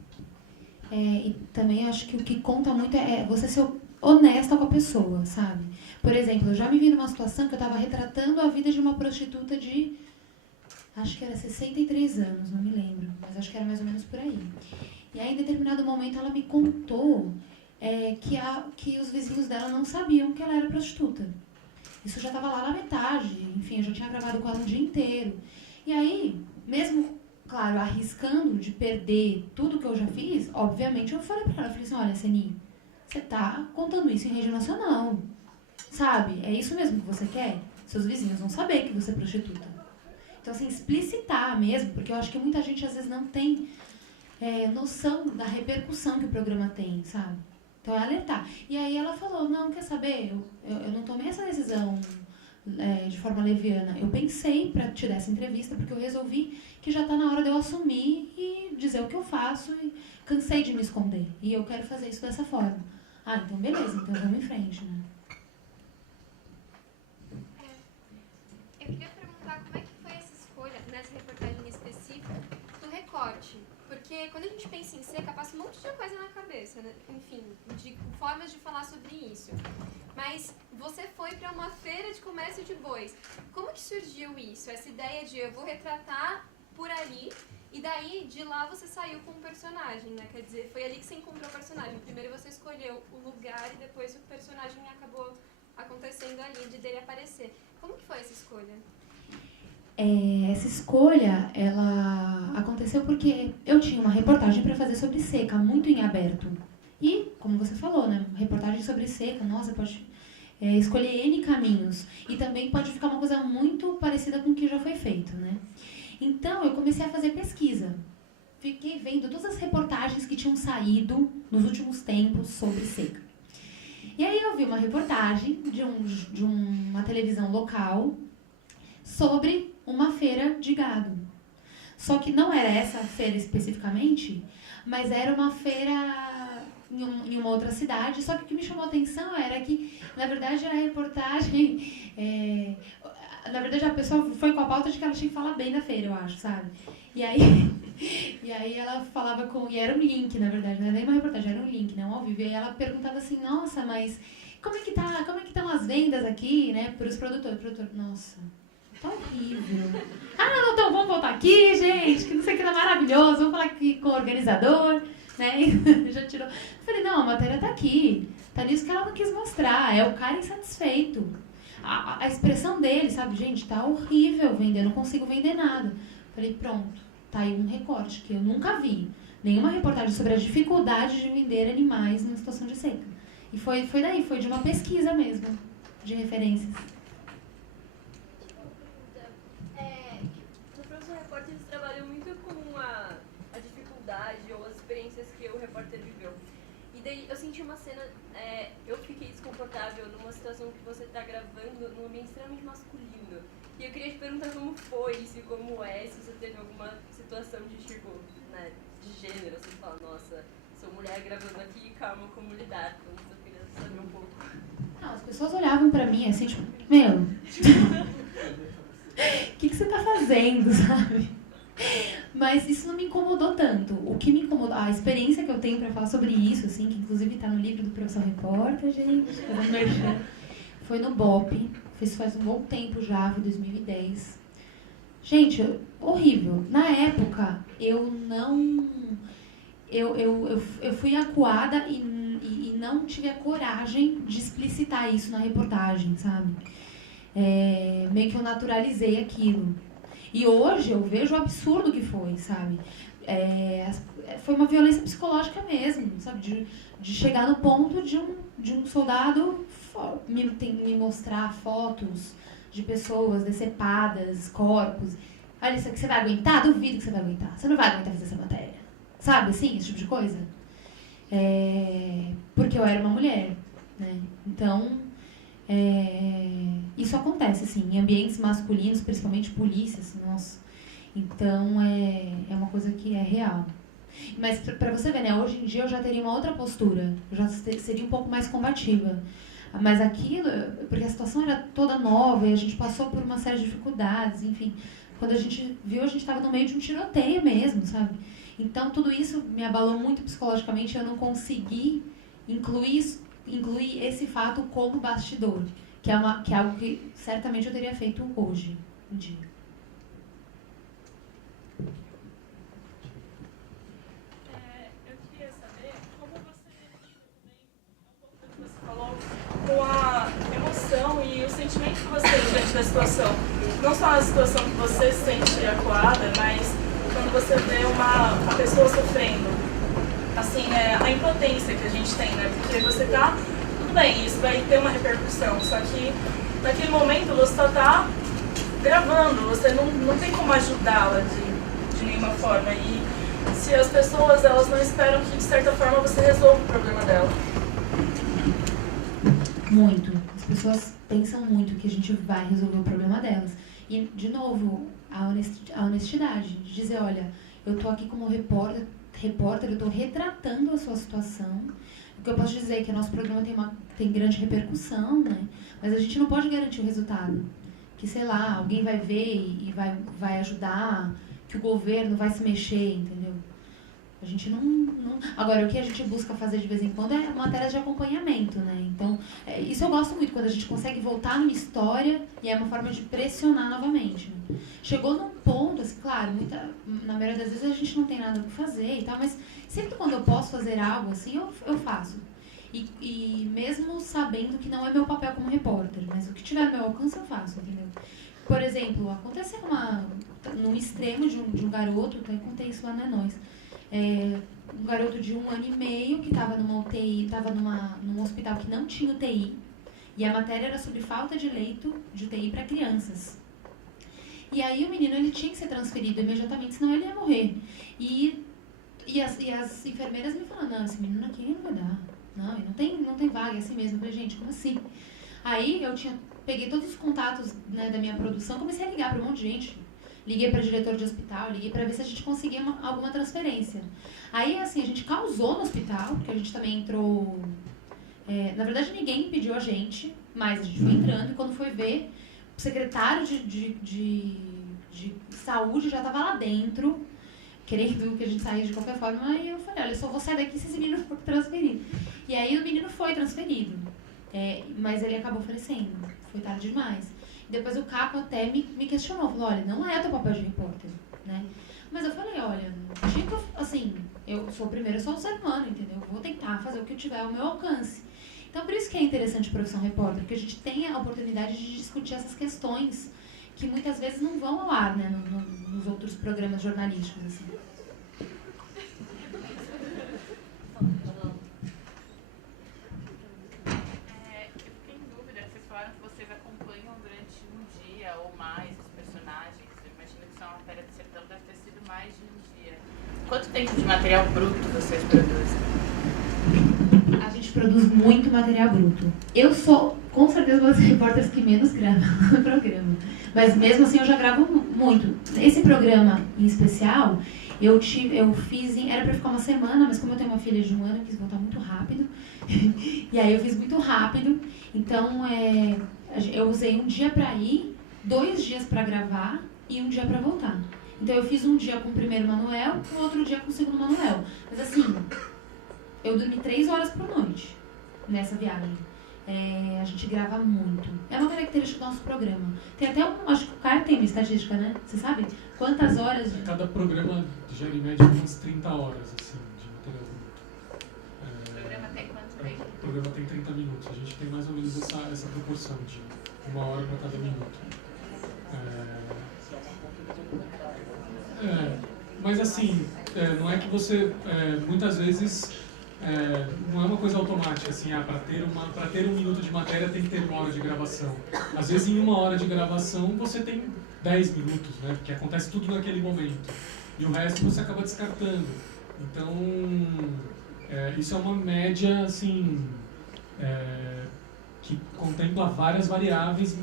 E também acho que o que conta muito é você ser honesta com a pessoa, sabe? Por exemplo, eu já me vi numa situação que eu estava retratando a vida de uma prostituta de, acho que era 63 anos, não me lembro, mas acho que era mais ou menos por aí. E aí, em determinado momento, ela me contou que os vizinhos dela não sabiam que ela era prostituta. Isso já estava lá na metade, enfim, eu já tinha gravado com ela um dia inteiro. E aí, mesmo, claro, arriscando de perder tudo que eu já fiz, obviamente eu falei pra ela, falei assim, olha, Seni, você tá contando isso em rede nacional, sabe? É isso mesmo que você quer? Seus vizinhos vão saber que você é prostituta. Então, assim, explicitar mesmo, porque eu acho que muita gente às vezes não tem noção da repercussão que o programa tem, sabe? Então é alertar. E aí ela falou, não, quer saber, eu não tomei essa decisão de forma leviana. Eu pensei para te dar essa entrevista, porque eu resolvi que já está na hora de eu assumir e dizer o que eu faço e cansei de me esconder. E eu quero fazer isso dessa forma. Ah, então beleza, então vamos em frente, né? Eu queria perguntar como é que foi essa escolha, nessa reportagem específica, do recorte. Porque quando a gente pensa em seca, passa um monte de coisa na cabeça, né? Enfim, de formas de falar sobre isso. Mas você foi para uma feira de comércio de bois. Como que surgiu isso? Essa ideia de eu vou retratar por ali, e daí de lá você saiu com um personagem, né? Quer dizer, foi ali que você encontrou o personagem. Primeiro você escolheu o lugar e depois o personagem acabou acontecendo ali, de dele aparecer. Como que foi essa escolha? Essa escolha, ela aconteceu porque eu tinha uma reportagem para fazer sobre seca, muito em aberto. E, como você falou, né, reportagem sobre seca, nossa, pode escolher N caminhos. E também pode ficar uma coisa muito parecida com o que já foi feito, né? Então, eu comecei a fazer pesquisa. Fiquei vendo todas as reportagens que tinham saído nos últimos tempos sobre seca. E aí eu vi uma reportagem de uma televisão local sobre uma feira de gado. Só que não era essa feira especificamente, mas era uma feira em uma outra cidade. Só que o que me chamou a atenção era que, na verdade, era reportagem... na verdade, a pessoa foi com a pauta de que ela tinha que falar bem da feira, eu acho, sabe? E aí ela falava com... E era um link, na verdade, não era nem uma reportagem, era um link, não ao vivo. E aí ela perguntava assim, nossa, mas como é que estão as vendas aqui, né, para os produtores? Nossa, tá horrível. Não, então vamos voltar aqui, gente, que não sei o que tá maravilhoso, vamos falar aqui com o organizador, né? E já tirou. Eu falei, não, a matéria tá aqui, tá nisso que ela não quis mostrar, é o cara insatisfeito. A expressão dele, sabe, gente, tá horrível vender, eu não consigo vender nada. Falei, pronto, tá aí um recorte que eu nunca vi. Nenhuma reportagem sobre a dificuldade de vender animais numa situação de seca. E foi daí, foi de uma pesquisa mesmo, de referências. No Profissão Repórter, eles trabalham muito com a dificuldade ou as experiências que o repórter viveu. E daí eu senti uma cena, eu fiquei desconfortável numa situação que você está gravando num ambiente extremamente masculino. E eu queria te perguntar como foi isso, como é, se você teve alguma situação de tipo, né, de gênero, assim, você fala, nossa, sou mulher gravando aqui, calma, como lidar? Então eu queria saber um pouco. Não, as pessoas olhavam pra mim assim, tipo, meu, o que você tá fazendo, sabe? Mas isso não me incomodou tanto. O que me incomodou, a experiência que eu tenho pra falar sobre isso, assim, que inclusive tá no livro do Profissão Repórter, gente, foi no BOP, faz um bom tempo já, foi 2010. Gente, horrível. Na época, eu fui acuada e não tive a coragem de explicitar isso na reportagem, sabe? Meio que eu naturalizei aquilo. E hoje eu vejo o absurdo que foi, sabe? Foi uma violência psicológica mesmo, sabe? De chegar no ponto de um soldado me mostrar fotos de pessoas decepadas, corpos. Olha, isso aqui você vai aguentar? Duvido que você vai aguentar. Você não vai aguentar fazer essa matéria. Sabe, assim, esse tipo de coisa? Porque eu era uma mulher, né? Então, isso acontece, assim, em ambientes masculinos, principalmente polícias, nossa. Então, é uma coisa que é real. Mas, pra você ver, né, hoje em dia eu já teria uma outra postura. Eu já seria um pouco mais combativa. Mas aquilo, porque a situação era toda nova e a gente passou por uma série de dificuldades, enfim. Quando a gente viu, a gente estava no meio de um tiroteio mesmo, sabe? Então, tudo isso me abalou muito psicologicamente e eu não consegui incluir esse fato como bastidor, que é algo que certamente eu teria feito hoje em dia. Eu queria saber como você lida também, um pouco do que você falou, com a emoção e o sentimento que você tem diante da situação. Não só a situação que você se sente acuada, mas quando você vê uma pessoa sofrendo, assim, a impotência que a gente tem, né? Porque você tá, tudo bem, isso vai ter uma repercussão, só que naquele momento você só tá gravando, você não tem como ajudá-la de nenhuma forma. E se as pessoas, elas não esperam que, de certa forma, você resolva o problema dela. Muito. As pessoas pensam muito que a gente vai resolver o problema delas. E, de novo, a honestidade, de dizer, olha, eu tô aqui como repórter, eu tô retratando a sua situação. O que eu posso dizer é que o nosso programa tem grande repercussão, né? Mas a gente não pode garantir o resultado. Que, sei lá, alguém vai ver e vai ajudar, que o governo vai se mexer, entendeu? A gente não... Agora, o que a gente busca fazer de vez em quando é matéria de acompanhamento, né? Então, isso eu gosto muito, quando a gente consegue voltar numa história e é uma forma de pressionar novamente. Né? Chegou num ponto, assim, claro, na maioria das vezes a gente não tem nada pra fazer e tal, mas sempre quando eu posso fazer algo assim, eu faço. E mesmo sabendo que não é meu papel como repórter, mas o que tiver no meu alcance eu faço, entendeu? Por exemplo, aconteceu num extremo de um garoto, eu contei isso lá na Nós. Um garoto de 1 ano e meio que estava numa UTI, estava num hospital que não tinha UTI, e a matéria era sobre falta de leito de UTI para crianças. E aí o menino ele tinha que ser transferido imediatamente, senão ele ia morrer. E as enfermeiras me falaram, não, esse menino aqui não vai dar. Não, não tem vaga, é assim mesmo. Eu falei, gente, como assim? Aí eu peguei todos os contatos, né, da minha produção, comecei a ligar para um monte de gente. liguei para diretor de hospital, liguei para ver se a gente conseguia alguma transferência. Aí, assim, a gente causou no hospital, porque a gente também entrou... na verdade, ninguém pediu a gente, mas a gente foi entrando e quando foi ver, o secretário de saúde já estava lá dentro, querendo que a gente saísse de qualquer forma, e eu falei, olha, eu só vou sair daqui se esse menino for transferido. E aí o menino foi transferido, mas ele acabou falecendo, foi tarde demais. Depois o Caco até me questionou, falou, olha, não é o teu papel de repórter, né? Mas eu falei, olha, eu sou primeiro, eu sou um ser humano, entendeu? Vou tentar fazer o que eu tiver ao meu alcance. Então, por isso que é interessante a profissão repórter, porque a gente tem a oportunidade de discutir essas questões que muitas vezes não vão ao ar, né, nos outros programas jornalísticos, assim. Eu fiquei em dúvida, vocês falaram que vocês acompanham durante um dia ou mais os personagens. Eu imagino que isso é uma matéria de sertão, deve ter sido mais de um dia. Quanto tempo de material bruto vocês produzem? A gente produz muito material bruto. Eu sou, com certeza, uma das repórteres que menos grava no programa. Mas mesmo assim eu já gravo muito. Esse programa em especial, eu fiz, era pra ficar uma semana, mas como eu tenho uma filha de 1 ano, eu quis voltar muito rápido. E aí eu fiz muito rápido. Então, eu usei um dia pra ir, 2 dias pra gravar e 1 dia pra voltar. Então eu fiz um dia com o primeiro Manuel, um outro dia com o segundo Manuel. Mas assim, eu dormi 3 horas por noite nessa viagem. A gente grava muito. É uma característica do nosso programa. Tem até acho que o Caio tem uma estatística, né? Você sabe? Quantas horas de... Cada programa gera em média umas 30 horas, assim, de material bruto. O programa tem quanto tempo? O programa tem 30 minutos. A gente tem mais ou menos essa proporção de 1 hora para cada minuto. Mas assim, não é que você, muitas vezes, não é uma coisa automática, assim, para ter 1 minuto de matéria tem que ter 1 hora de gravação. Às vezes em 1 hora de gravação você tem 10 minutos, né, porque acontece tudo naquele momento. E o resto você acaba descartando. Então, isso é uma média, assim, que contempla várias variáveis,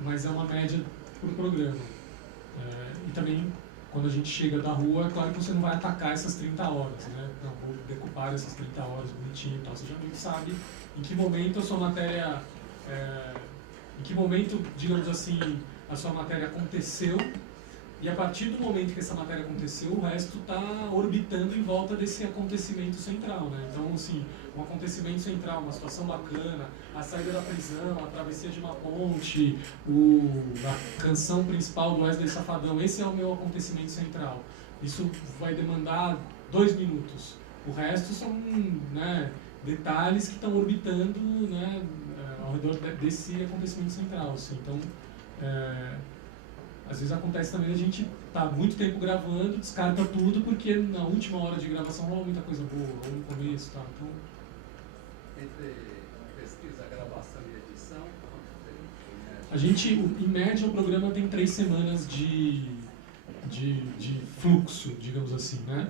mas é uma média por programa. E também, quando a gente chega da rua, é claro que você não vai atacar essas 30 horas, né? Não, vou decupar essas 30 horas bonitinho e tal. Você já meio que sabe em que momento a sua matéria, em que momento, digamos assim, a sua matéria aconteceu, e a partir do momento que essa matéria aconteceu, o resto está orbitando em volta desse acontecimento central, né? Então, assim, um acontecimento central, uma situação bacana, a saída da prisão, a travessia de uma ponte, a canção principal do Wesley Safadão, esse é o meu acontecimento central. Isso vai demandar 2 minutos. O resto são, né, detalhes que estão orbitando, né, ao redor desse acontecimento central, assim. Então, às vezes acontece também a gente tá muito tempo gravando, descarta tudo, porque na última hora de gravação rola muita coisa boa, ou no começo, tá? Então, entre pesquisa, gravação e edição, a gente, em média, o programa tem 3 semanas de fluxo, digamos assim, né?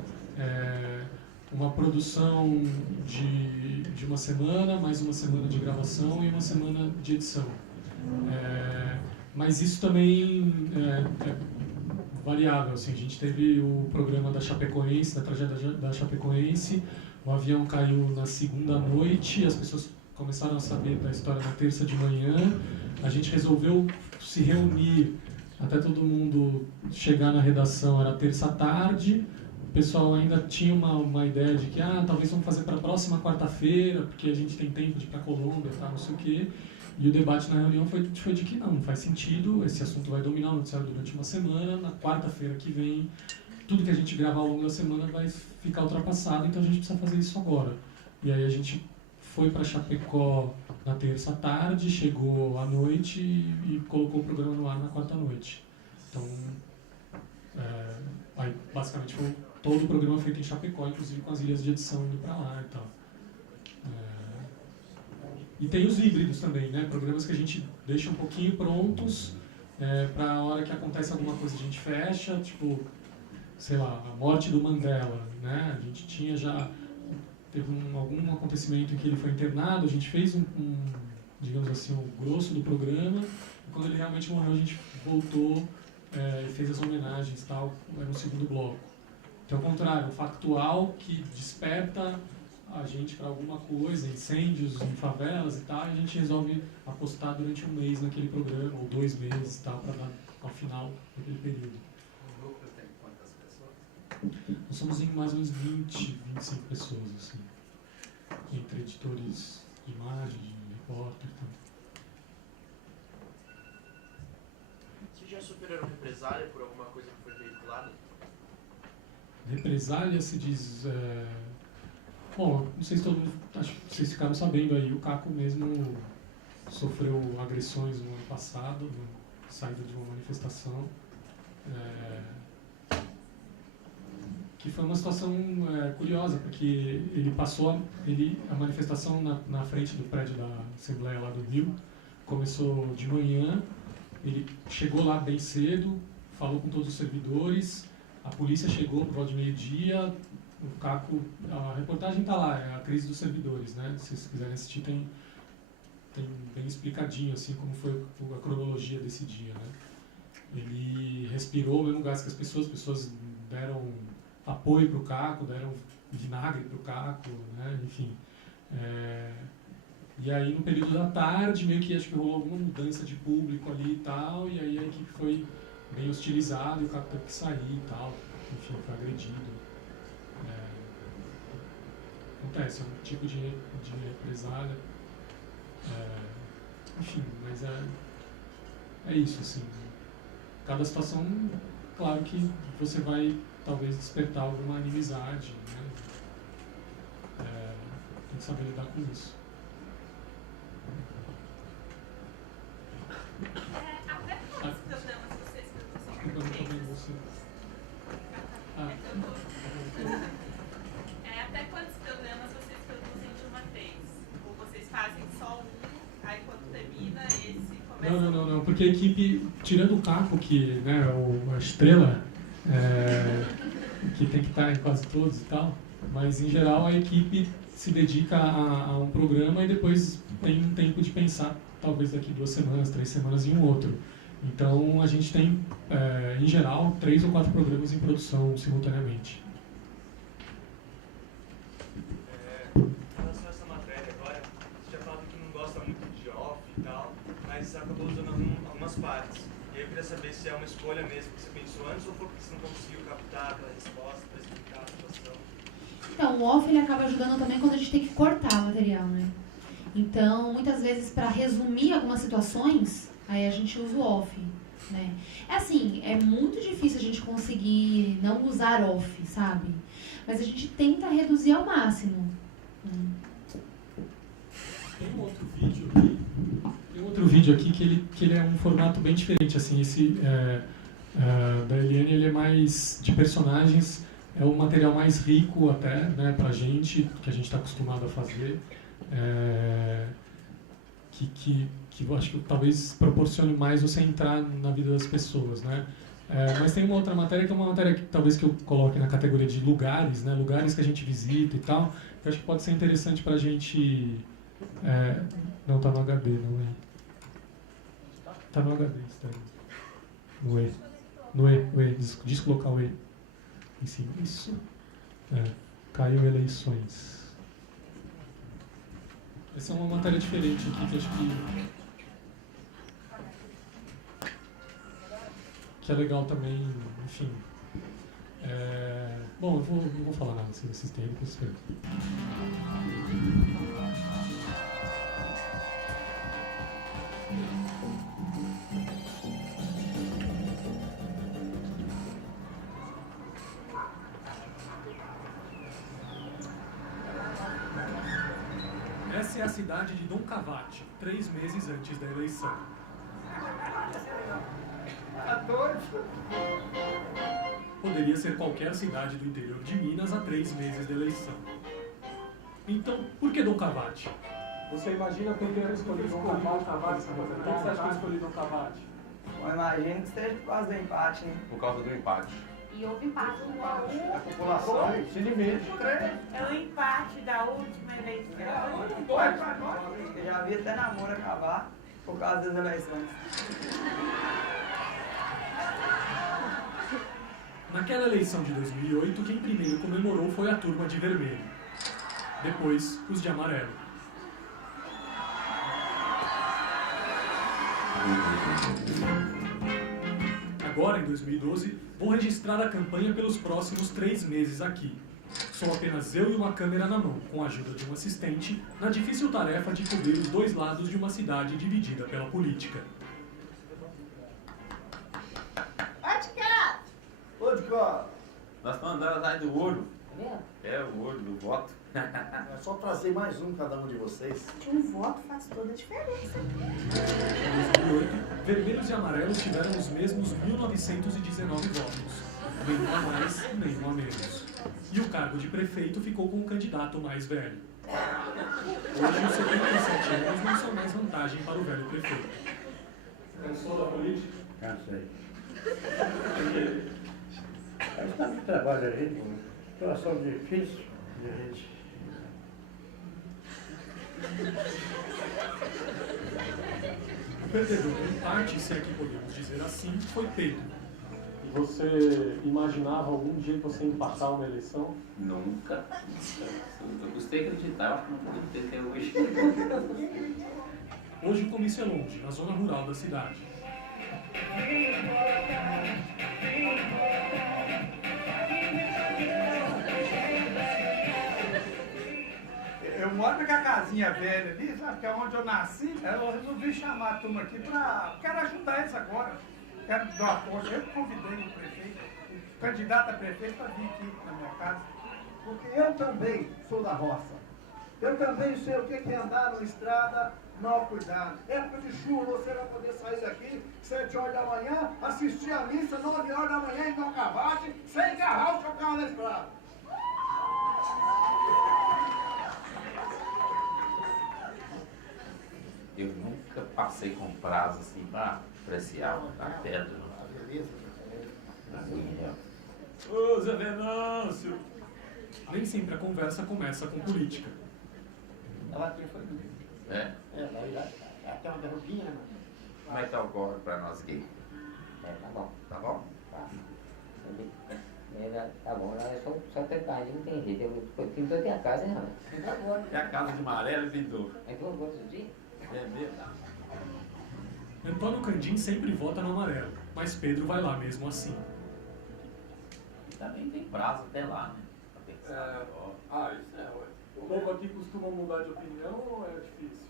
Uma produção de 1 semana, mais 1 semana de gravação e 1 semana de edição. Mas isso também é variável, assim. A gente teve o programa da Chapecoense, da tragédia da Chapecoense, o avião caiu na segunda noite, as pessoas começaram a saber da história na terça de manhã, a gente resolveu se reunir até todo mundo chegar na redação, era terça à tarde, o pessoal ainda tinha uma ideia de que talvez vamos fazer para a próxima quarta-feira, porque a gente tem tempo de ir para a Colômbia, tá, não sei o quê. E o debate na reunião foi de que não faz sentido, esse assunto vai dominar o noticiário durante uma semana, na quarta-feira que vem, tudo que a gente gravar ao longo da semana vai ficar ultrapassado, então a gente precisa fazer isso agora. E aí a gente foi para Chapecó na terça à tarde, chegou à noite e colocou o programa no ar na quarta-noite. Então, aí basicamente foi todo o programa feito em Chapecó, inclusive com as ilhas de edição indo para lá e tal. E tem os híbridos também, né? Programas que a gente deixa um pouquinho prontos, para a hora que acontece alguma coisa a gente fecha, tipo, sei lá, a morte do Mandela, né? A gente tinha já, teve algum acontecimento em que ele foi internado, a gente fez digamos assim, o grosso do programa, e quando ele realmente morreu a gente voltou e fez as homenagens e tal, no segundo bloco. Então, ao contrário, o factual que desperta a gente para alguma coisa, incêndios em favelas e tal, e a gente resolve apostar durante um mês naquele programa, ou 2 meses e tal, para dar ao final daquele período. O núcleo tem quantas pessoas? Nós somos em mais ou menos 20, 25 pessoas, assim, entre editores de imagem, de repórter e tal. Vocês já sofreram represália por alguma coisa que foi veiculada? Represália se diz... Bom, não sei se todo mundo... Acho que vocês ficaram sabendo aí, o Caco mesmo sofreu agressões no ano passado, na saída de uma manifestação, que foi uma situação curiosa, porque ele passou... a manifestação na frente do prédio da Assembleia lá do Rio começou de manhã, ele chegou lá bem cedo, falou com todos os servidores, a polícia chegou por volta de meio-dia, o Caco, a reportagem está lá, é a crise dos servidores, né? Se vocês quiserem assistir, tem bem explicadinho assim como foi a cronologia desse dia, né? Ele respirou o mesmo gás que as pessoas deram apoio para o Caco, deram vinagre para o Caco, né? Enfim. E aí no período da tarde meio que acho que rolou alguma mudança de público ali e tal, e aí a equipe foi bem hostilizada e o Caco teve que sair e tal, enfim, foi agredido. Acontece, é um tipo de represália, enfim, mas é isso, assim. Cada situação, claro que você vai talvez despertar alguma inimizade, né? Tem que saber lidar com isso. Até quantos problemas vocês até quantos programas vocês produzem de uma vez? Ou vocês fazem só um, aí quando termina esse começa... Não, porque a equipe, tirando o Caco, que né, a estrela, que tem que estar em quase todos e tal, mas em geral a equipe se dedica a um programa e depois tem um tempo de pensar, talvez daqui 2 semanas, 3 semanas em um outro. Então a gente tem, em geral, 3 ou 4 programas em produção simultaneamente. Em relação a essa matéria agora, você já falou que não gosta muito de off e tal, mas acabou usando algumas partes. E aí eu queria saber se é uma escolha mesmo que você pensou antes ou foi porque você não conseguiu captar aquela resposta para explicar a situação? Então, o off ele acaba ajudando também quando a gente tem que cortar o material, né? Então, muitas vezes, para resumir algumas situações, aí a gente usa o off, né? É assim, é muito difícil a gente conseguir não usar off, sabe? Mas a gente tenta reduzir ao máximo. Tem um outro vídeo aqui que ele é um formato bem diferente, assim, esse da Eliane ele é mais de personagens, é um material mais rico até, né, pra gente, que a gente está acostumado a fazer, que eu acho que talvez proporcione mais você entrar na vida das pessoas, né? Mas tem uma outra matéria que é uma matéria que talvez que eu coloque na categoria de lugares, né? Lugares que a gente visita e tal, que eu acho que pode ser interessante pra gente... não, tá no HD, não é? Tá no HD, está aí. No E. No E. Descolocar o E. Em cima. Isso. Caiu eleições. Essa é uma matéria diferente aqui que acho que é legal também, enfim. Bom, eu não vou falar nada, se vocês têm, depois vocês perguntam. Essa é a cidade de Dom Cavate, 3 meses antes da eleição. Poderia ser qualquer cidade do interior de Minas a 3 meses da eleição. Então, por que Dom Cavate? Você imagina por que eu escolhi Dom Cavate? Por que você acha que eu escolhi Dom Cavate? Eu imagino que seja por causa do empate, né? Por causa do empate. E houve empate no A população se divide. É o empate da última eleição. Eu já vi até namoro acabar por causa das eleições. Naquela eleição de 2008, quem primeiro comemorou foi a turma de vermelho. Depois, os de amarelo. Agora, em 2012, vou registrar a campanha pelos próximos 3 meses aqui. Sou apenas eu e uma câmera na mão, com a ajuda de um assistente, na difícil tarefa de cobrir os 2 lados de uma cidade dividida pela política. Ô, de cara, nós estamos andando atrás do ouro. É o ouro do voto. É só trazer mais um cada um de vocês. Um voto faz toda a diferença. Em 2008, vermelhos e amarelos tiveram os mesmos 1.919 votos. Nem um a mais, nem um a menos. E o cargo de prefeito ficou com o candidato mais velho. Hoje, os 77 anos não são mais vantagem para o velho prefeito. Cansou da política? Cansei. Mas está muito trabalho aí, situação difícil de gente. O perdedor do empate, se é que podemos dizer assim, foi Pedro. E você imaginava algum dia que você ia empatar uma eleição? Nunca. Eu gostei de acreditar, acho que não podia ter até hoje. Hoje o comício é longe, na zona rural da cidade. Eu moro naquela casinha velha ali, sabe, que é onde eu nasci. Eu resolvi chamar a turma aqui quero ajudar eles agora. Quero dar uma força. Eu convidei o prefeito, o candidato a prefeito, para vir aqui na minha casa. Porque eu também sou da roça. Eu também sei o que é andar numa estrada mal cuidado. Época de chuva, você vai poder sair daqui 7 horas da manhã, assistir a missa 9 horas da manhã em Malcavate, sem agarrar o seu carro na estrada. Eu nunca passei com prazo assim para apreciar a pedra. Ô, Zé Venâncio! Nem sempre a conversa começa com política. Ela aqui foi É? até uma derrubinha, né, mano? Como é que tá o corre para nós aqui? Tá bom. Tá bom? Tá. Tá bom, é só tentar, não tem jeito. Eu pintou até a casa, hein, Raul? É a casa de amarelo e pintou. Então, eu gosto de... É mesmo? Antônio Candim sempre vota no amarelo, mas Pedro vai lá mesmo assim. Também tem prazo até lá, né? Pra pensar. Isso é, ué. O povo aqui costuma mudar de opinião ou é difícil?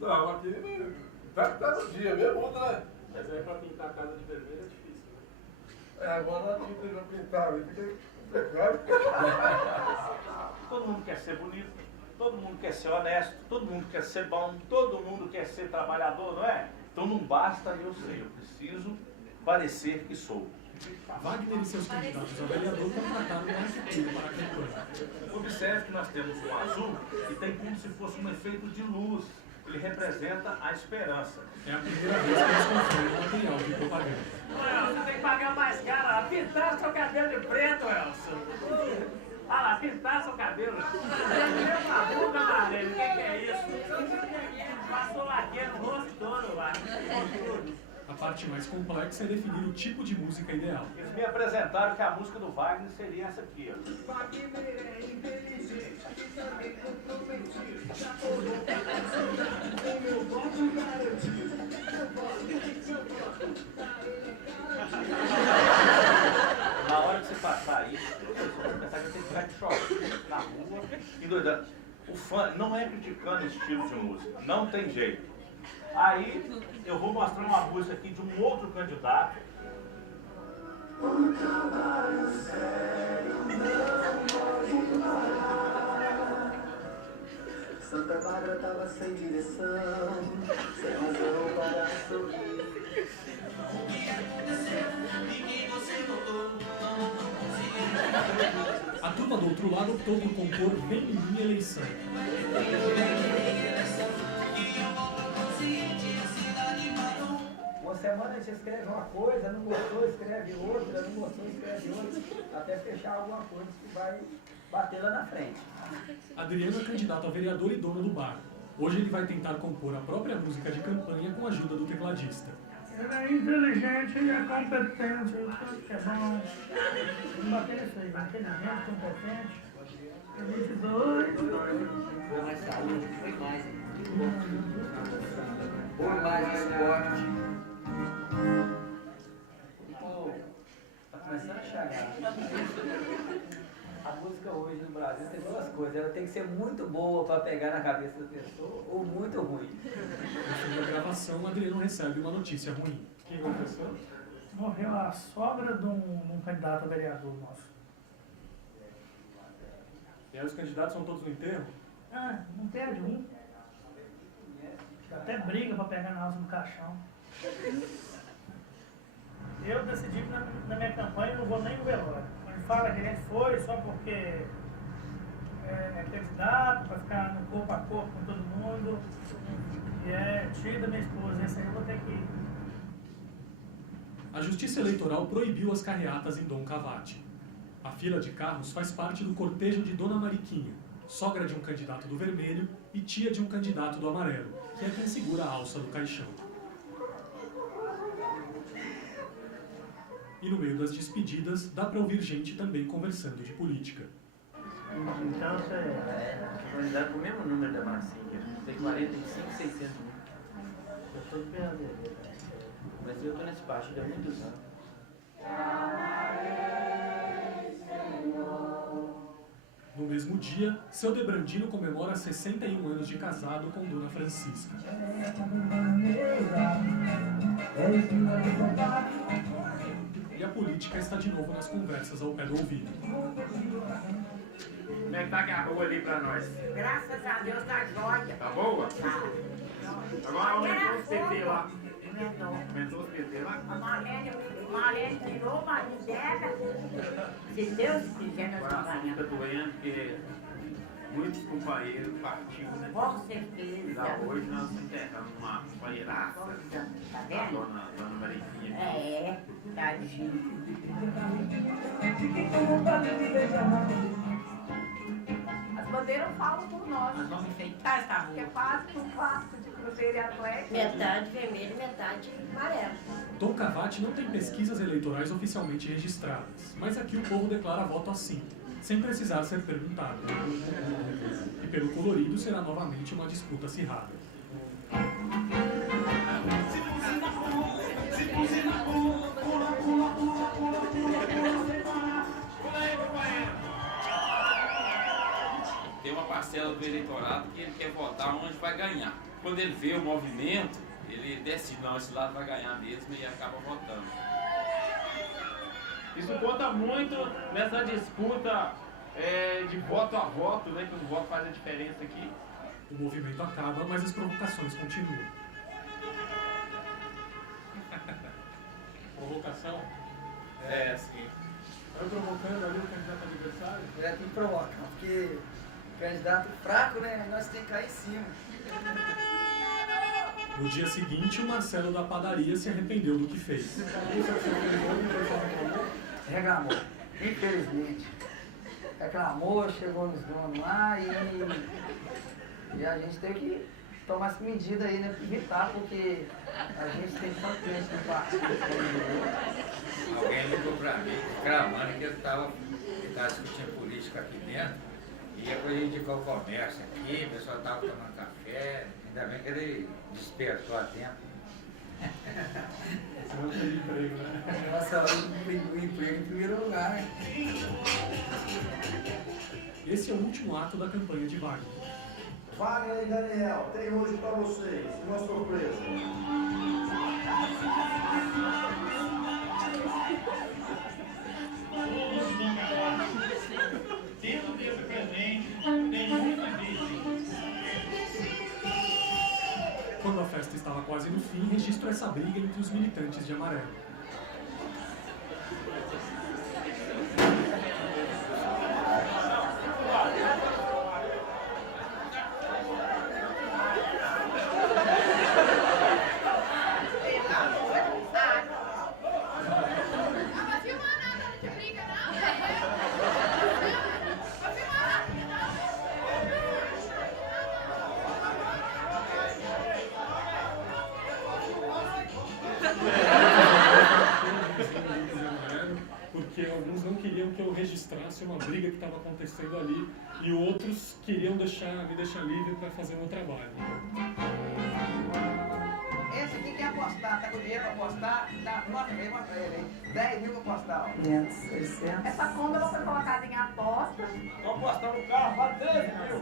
Não, aqui tá todo dia, mesmo muda, né? Mas aí pra pintar a casa de vermelho é difícil, né? Agora a tinta já pintava, fica pecado. Todo mundo quer ser bonito, todo mundo quer ser honesto, todo mundo quer ser bom, todo mundo quer ser trabalhador, não é? Então não basta eu ser, eu preciso parecer que sou. Wagner e seus candidatos a vereador contrataram um arquiteto para a campanha. Observe que nós temos um azul que tem como se fosse um efeito de luz. Ele representa a esperança. É a primeira vez que eles consomem material de propaganda. Elson, você tem que pagar mais caro. Pintar seu cabelo de preto, Elson. Ah lá, pintar seu cabelo. Essa boca, Marlene, o que é isso? Passou laqueiro no rosto todo, lá. A parte mais complexa é definir o tipo de música ideal. Eles me apresentaram que a música do Wagner seria essa aqui, ó. Wagner é inteligente e também comprometido. Já o meu voto garantido. Na hora que você passar isso, você vai pensar que eu tenho que ficar de choque na rua e doidando. O fã não é criticando esse estilo de música, não tem jeito. Aí eu vou mostrar uma música aqui de um outro candidato. Santa Bárbara tava sem direção, sem razão para sorrir. O que aconteceu? Ninguém você voltou. A turma do outro lado optou por compor Vem em Minha Eleição. Uma semana a gente escreve uma coisa, não gostou, escreve outra, não gostou, escreve outra, até fechar alguma coisa que vai bater lá na frente. Adriano é candidato a vereador e dono do bar. Hoje ele vai tentar compor a própria música de campanha com a ajuda do tecladista. Ele é inteligente e é competente, tudo que é bom. Vamos bater isso aí, inteligente, competente. 22. Foi mais saúde, foi mais. Foi mais esporte. Tá começando a chegar. A música hoje no Brasil tem duas coisas. Ela tem que ser muito boa para pegar na cabeça da pessoa ou muito ruim. No fim da gravação, Adriano recebe uma notícia ruim. O que aconteceu? Morreu a sogra de um candidato a vereador nosso. E aí os candidatos são todos no enterro? Ah, não perde um. Até briga para pegar na alça do caixão. Eu decidi que na minha campanha eu não vou nem no velório. Quando fala que a gente foi só porque é candidato, para ficar no corpo a corpo com todo mundo, e é tio da minha esposa, esse aí eu vou ter que ir. A Justiça Eleitoral proibiu as carreatas em Dom Cavate. A fila de carros faz parte do cortejo de Dona Mariquinha, sogra de um candidato do vermelho e tia de um candidato do amarelo, que é quem segura a alça do caixão. E no meio das despedidas, dá para ouvir gente também conversando de política. Então você é candidato com o mesmo número da Marcinha, tem 45, 600 mil. Eu sou do PAD, mas eu estou nesse partido há muitos anos. No mesmo dia, seu Debrandino comemora 61 anos de casado com Dona Francisca. E a política está de novo nas conversas ao pé do ouvido. Como é que tá a rua ali pra nós? Graças a Deus tá jóia. Tá boa? Tá. Agora aumentou os PT lá. Aumentou. Aumentou os PT lá? A Marlene tirou, o marido dela. Se Deus quiser, nós vamos ganhar. Tá doendo porque muitos companheiros partiram, né? Com certeza. Já hoje nós enterramos uma companheiraça, Tá a vendo? dona Mariquinha. É, tadinho. As bandeiras falam por nós. Nós vamos enfeitar essa rua. Que é quase um quarto de Cruzeiro e Atlético. Metade vermelho e metade amarelo. Dom Cavate não tem pesquisas eleitorais oficialmente registradas, mas aqui o povo declara voto assim, sem precisar ser perguntado. E pelo colorido será novamente uma disputa acirrada. Tem uma parcela do eleitorado que ele quer votar onde vai ganhar. Quando ele vê o movimento, ele decide, não, esse lado vai ganhar mesmo e acaba votando. Isso conta muito nessa disputa de voto a voto, né? Que o voto faz a diferença aqui. O movimento acaba, mas as provocações continuam. Provocação? É, sim. Vai provocando ali o candidato adversário? É, tem que provocar, porque candidato fraco, né? Nós temos que cair em cima. No dia seguinte, o Marcelo da padaria se arrependeu do que fez. Reclamou, infelizmente. Reclamou, chegou nos donos lá e a gente tem que tomar essa medida aí, né? Pra evitar, porque a gente tem tanto tempo no partido. Alguém ligou pra mim, cravando que ele estava discutindo política aqui dentro. E depois a gente indicou o comércio aqui, o pessoal estava tomando café. Ainda bem que ele despertou a tempo. Você não tem emprego, né? Nossa, o emprego em primeiro lugar, né? Esse é o último ato da campanha de Wagner. Wagner e Daniel, tem hoje para vocês uma surpresa. Dentro desse presente tem muita gente. Quando a festa estava quase no fim, registrou essa briga entre os militantes de amarelo. Porque alguns não queriam que eu registrasse uma briga que estava acontecendo ali e outros queriam me deixar livre para fazer o meu trabalho. Esse aqui quer apostar, tá com dinheiro pra apostar? Tá, mostra ele, hein? 10 mil pra apostar, ó. 500, 600. Essa conta não foi colocada em aposta. Vou apostar no carro, vale 13 mil.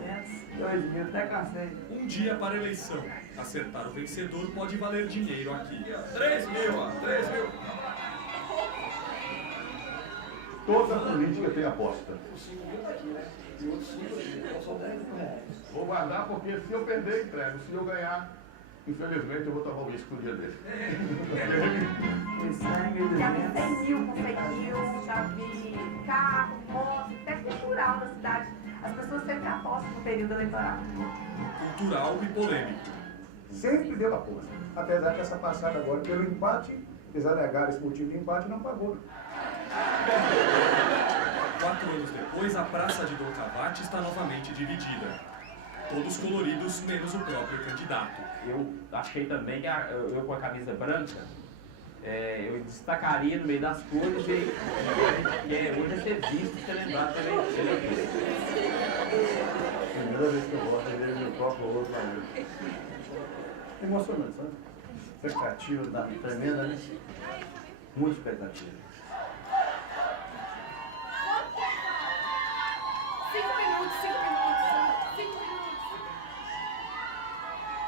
2 mil, até cansei. Um dia para a eleição. Acertar o vencedor pode valer dinheiro aqui. 3 mil, ó, 3 mil. Toda política tem aposta. O 5 mil tá aqui, né? E outros 5 aqui, então são 10 mil reais. Vou guardar porque se eu perder, entrego. Se eu ganhar, infelizmente eu vou tomar o risco no dia dele. Já vi 100 mil com fake news, já vi carro, moto, até cultural na cidade. As pessoas sempre apostam no período eleitoral. Cultural e polêmico. Sempre deu aposta. Apesar que essa passada agora, pelo empate, eles alegaram esse motivo de empate e não pagou. 4 anos depois, a Praça de Dom Cavate está novamente dividida. Todos coloridos, menos o próprio candidato. Eu achei também que eu com a camisa branca, eu destacaria no meio das cores e hoje é ser visto, ser lembrado também. Primeira vez que eu voto, eu vejo meu próprio outro amigo. Emocionante, sabe? Expectativa tremenda, né? Muita expectativa. 5 minutos, 5 minutos, 5 minutos.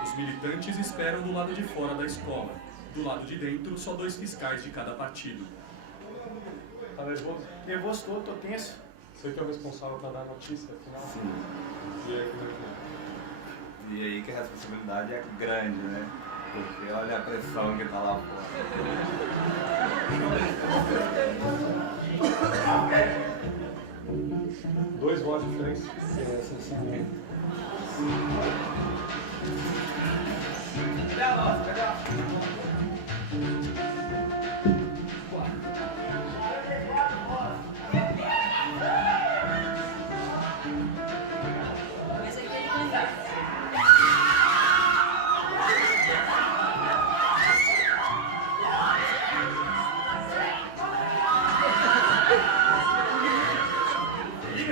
Os militantes esperam do lado de fora da escola. Do lado de dentro, só 2 fiscais de cada partido. Tá nervoso? Nervoso todo, tô tenso. Você que é o responsável para dar a notícia final? Sim. E aí, como é que é? E aí que a responsabilidade é grande, né? Porque olha a pressão que tá lá fora. 2 votos diferentes. Cadê a nossa? Cadê a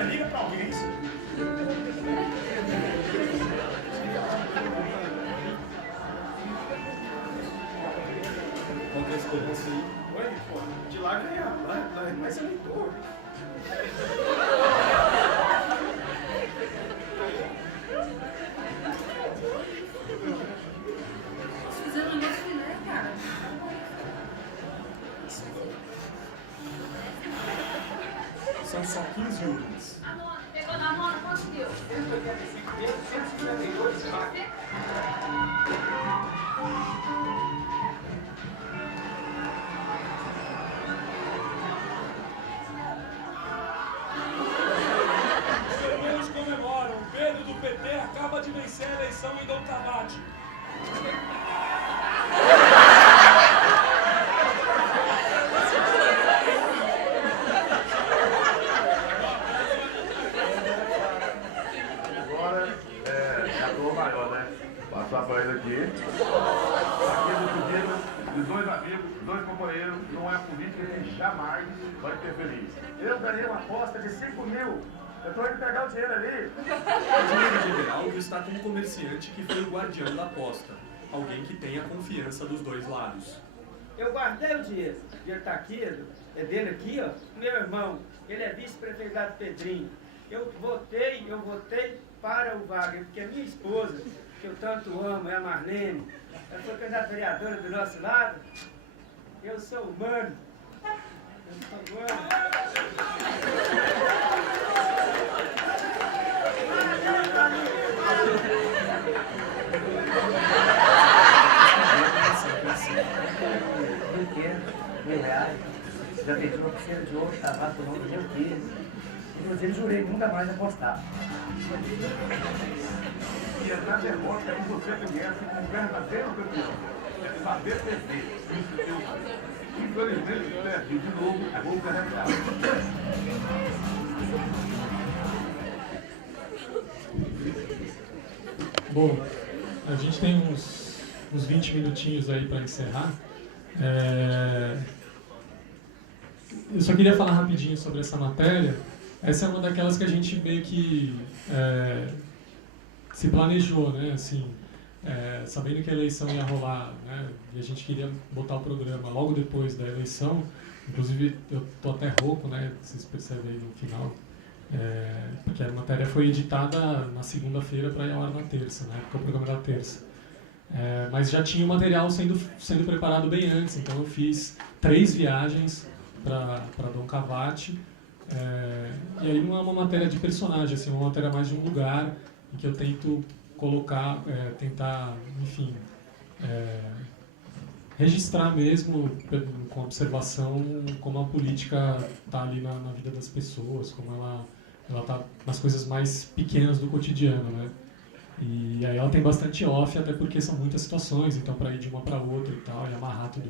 Liga pra alguém isso. Qual que é a esperança aí? Oi, pô, de lá ganhar, lá é mais eleitor. Fizeram nosso filé, cara. São só 15 urnas. Pegou na mão, quanto deu? 152, tá? Os comemoram. O Pedro do PT acaba de vencer a eleição em Dom Cavate. Agora, já tô maior, né? Passar pra ele aqui. Aqui no pedido de 2 amigos, 2 companheiros, não é política que jamais vai interferir. Eu ganhei uma aposta de 5 mil. Eu tô indo pegar o dinheiro ali. O dinheiro de Everaldo está com um comerciante que foi o guardião da aposta. Alguém que tem a confiança dos 2 lados. Eu guardei o dinheiro. O dinheiro tá aqui, é dele aqui, ó. Meu irmão, ele é vice-prefeito lá do Pedrinho. Eu votei para o Wagner, porque a minha esposa, que eu tanto amo, é a Marlene, ela foi candidata vereadora do nosso lado. Eu sou humano. Eu sou humano. R$1.500, já fechou a pulseira de ouro, travado por nome do meu filho. Inclusive, jurei nunca mais apostar. E a derrota é que você conhece como um verdadeiro campeão. É saber perder. Infelizmente, perdi de novo, vou carregar. Bom, a gente tem uns 20 minutinhos aí para encerrar. Eu só queria falar rapidinho sobre essa matéria. Essa é uma daquelas que a gente meio que se planejou, né? Assim, sabendo que a eleição ia rolar, né? E a gente queria botar o programa logo depois da eleição. Inclusive, eu tô até rouco, né? Vocês percebem aí no final. Porque a matéria foi editada na segunda-feira para ir ao ar na terça, né? Porque o programa era terça. Mas já tinha o material sendo preparado bem antes, então eu fiz 3 viagens para Dom Cavate. E aí não é uma matéria de personagem, assim, é uma matéria mais de um lugar em que eu tento colocar, tentar, enfim, registrar mesmo com observação como a política está ali na vida das pessoas, como ela está nas coisas mais pequenas do cotidiano, né? E aí ela tem bastante off, até porque são muitas situações, então para ir de uma para outra e tal, e amarrar tudo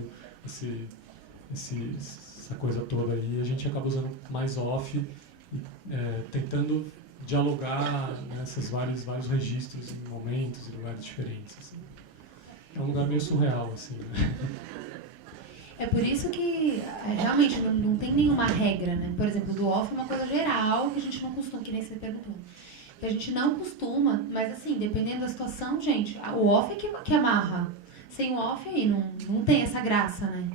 essa coisa toda aí, a gente acaba usando mais off, tentando dialogar nesses vários registros em momentos e lugares diferentes. Assim. É um lugar meio surreal, assim, né? É por isso que realmente não tem nenhuma regra, né? Por exemplo, do off é uma coisa geral que a gente não costuma, que nem você perguntou. Que a gente não costuma, mas assim, dependendo da situação, gente, o off é que amarra. Sem o off aí não tem essa graça, né?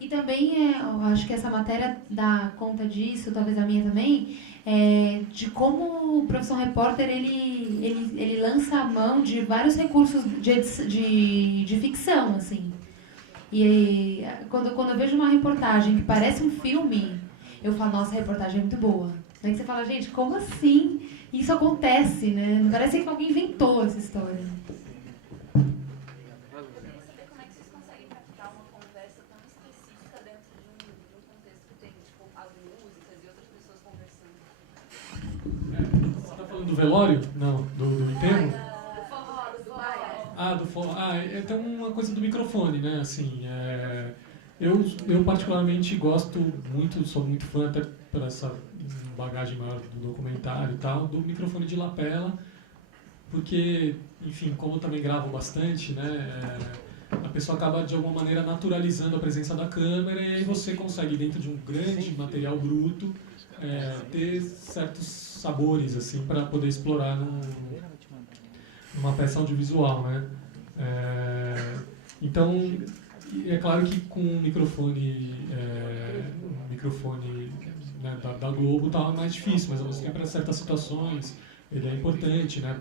E também eu acho que essa matéria dá conta disso, talvez a minha também, de como o Profissão Repórter ele lança a mão de vários recursos de ficção, assim. E quando eu vejo uma reportagem que parece um filme, eu falo, nossa, a reportagem é muito boa. Daí você fala, gente, como assim isso acontece, né? Parece que alguém inventou essa história. Como é que vocês conseguem captar uma conversa tão específica dentro de um contexto que tem, tipo, as músicas e outras pessoas conversando? Você está falando do velório? Não, do enterro? Do forró, do baile. Do forró. Tem uma coisa do microfone, né? Assim, eu particularmente gosto muito, sou muito fã até por essa bagagem maior do documentário e tal, do microfone de lapela, porque, enfim, como eu também gravo bastante, né, a pessoa acaba de alguma maneira naturalizando a presença da câmera e aí você consegue, dentro de um grande material bruto, ter certos sabores, assim, para poder explorar numa peça audiovisual, né. Então, é claro que com o microfone né, da Globo tal, é mais difícil, mas ao mesmo tempo para certas situações ele é importante, né,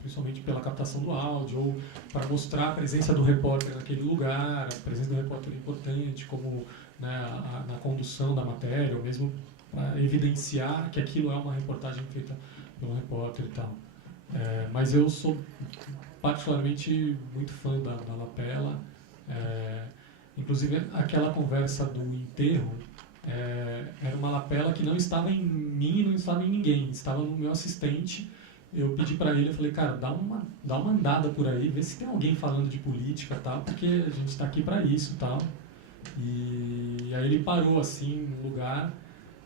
principalmente pela captação do áudio, ou para mostrar a presença do repórter naquele lugar, a presença do repórter é importante, como, né, na condução da matéria, ou mesmo para evidenciar que aquilo é uma reportagem feita pelo repórter e tal. Mas eu sou particularmente muito fã da lapela. Inclusive aquela conversa do enterro era uma lapela que não estava em mim e não estava em ninguém, estava no meu assistente. Eu pedi para ele, eu falei, cara, dá uma andada por aí, vê se tem alguém falando de política e tal, porque a gente está aqui para isso e tal. E aí ele parou assim no lugar,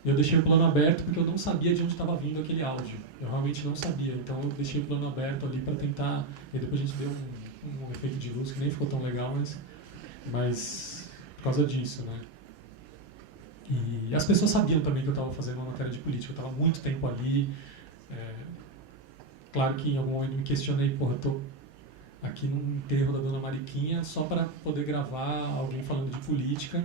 e eu deixei o plano aberto porque eu não sabia de onde estava vindo aquele áudio. Eu realmente não sabia, então eu deixei o plano aberto ali para tentar. E depois a gente deu um efeito de luz que nem ficou tão legal, mas por causa disso, né? E as pessoas sabiam também que eu estava fazendo uma matéria de política, eu estava muito tempo ali. Claro que em algum momento me questionei, eu estou aqui no enterro da Dona Mariquinha só para poder gravar alguém falando de política.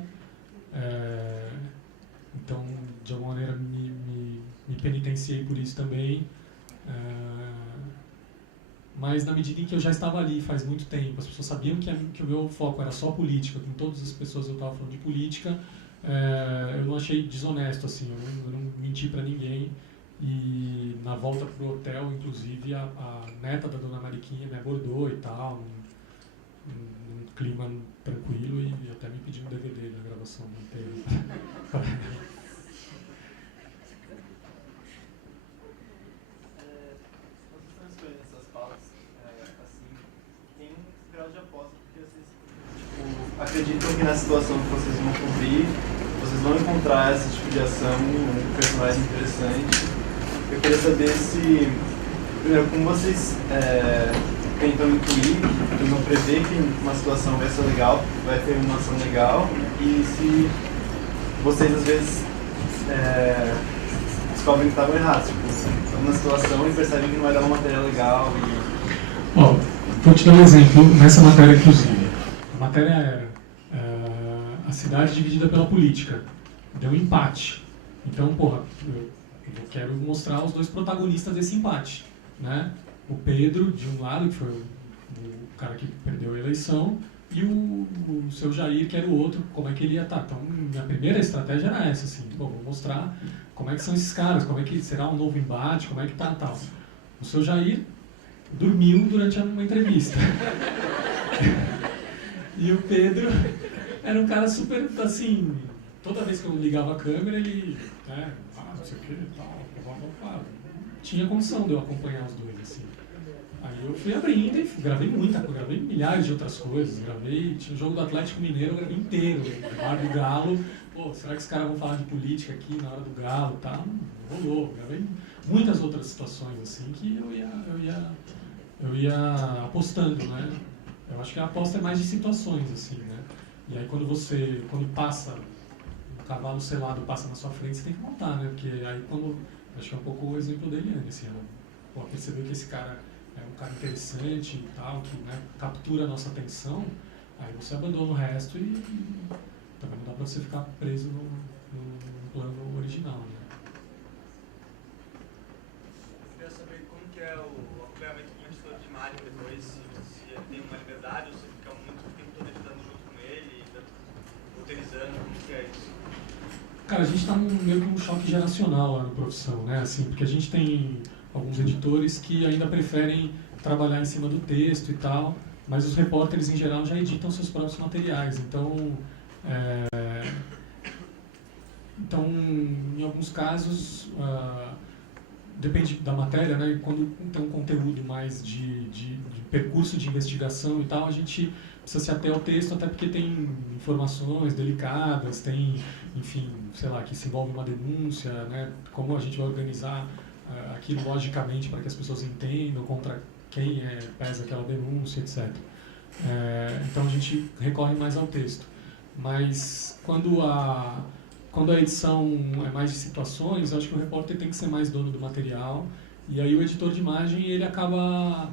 Então, de alguma maneira, me penitenciei por isso também. Mas na medida em que eu já estava ali faz muito tempo, as pessoas sabiam que o meu foco era só política, com todas as pessoas eu estava falando de política, eu não achei desonesto, assim, eu não menti para ninguém. E na volta pro hotel, inclusive, a neta da Dona Mariquinha me abordou e tal, num clima tranquilo, e até me pediu um DVD da gravação do enterro. Acreditam que na situação que vocês vão cobrir, vocês vão encontrar esse tipo de ação, um personagem interessante. Eu queria saber se, primeiro, como vocês tentam intuir, tentam prever que uma situação vai ser legal, vai ter uma ação legal, e se vocês às vezes descobrem que estavam errados, tipo, estão numa situação e percebem que não vai dar uma matéria legal e... Bom, vou te dar um exemplo nessa matéria, inclusive. A matéria era a cidade dividida pela política. Deu um empate. Então, porra, eu quero mostrar os dois protagonistas desse empate, né? O Pedro, de um lado, que foi o cara que perdeu a eleição, e o seu Jair, que era o outro, como é que ele ia estar. Então, minha primeira estratégia era essa, assim, bom, vou mostrar como é que são esses caras, como é que será um novo embate, como é que tá, tal. O seu Jair dormiu durante uma entrevista. E o Pedro era um cara super, assim, toda vez que eu ligava a câmera, ele, né, não sei o que, tal, tinha condição de eu acompanhar os dois, assim. Aí eu fui abrindo e gravei gravei milhares de outras coisas, tinha o jogo do Atlético Mineiro, eu gravei inteiro, o bar do Galo, pô, será que os caras vão falar de política aqui na hora do Galo, tá? Rolou, gravei muitas outras situações, assim, que eu ia apostando, né? Eu acho que a aposta é mais de situações, assim, né? E aí quando passa, o cavalo selado passa na sua frente, você tem que montar, né? Porque aí acho que é um pouco o exemplo da Eliane, assim, ela percebeu que esse cara é um cara interessante e tal, que, né, captura a nossa atenção, aí você abandona o resto e também não dá pra você ficar preso no plano original, né? Eu queria saber como que é o acompanhamento com o editor de imagem depois, se ele tem uma liberdade ou se fica muito tempo todo editando junto com ele, roteirizando, como que é isso? Cara, a gente está meio que um choque geracional lá no Profissão, né? Assim, porque a gente tem alguns editores que ainda preferem trabalhar em cima do texto e tal, mas os repórteres em geral já editam seus próprios materiais. Então, em alguns casos, depende da matéria, né? Quando tem um conteúdo mais de percurso de investigação e tal, a gente precisa se ater ao texto, até porque tem informações delicadas, tem, enfim, sei lá, que se envolve uma denúncia, né? Como a gente vai organizar aquilo logicamente para que as pessoas entendam contra quem pesa aquela denúncia, etc. Então a gente recorre mais ao texto. Mas quando a edição é mais de situações, eu acho que o repórter tem que ser mais dono do material, e aí o editor de imagem ele acaba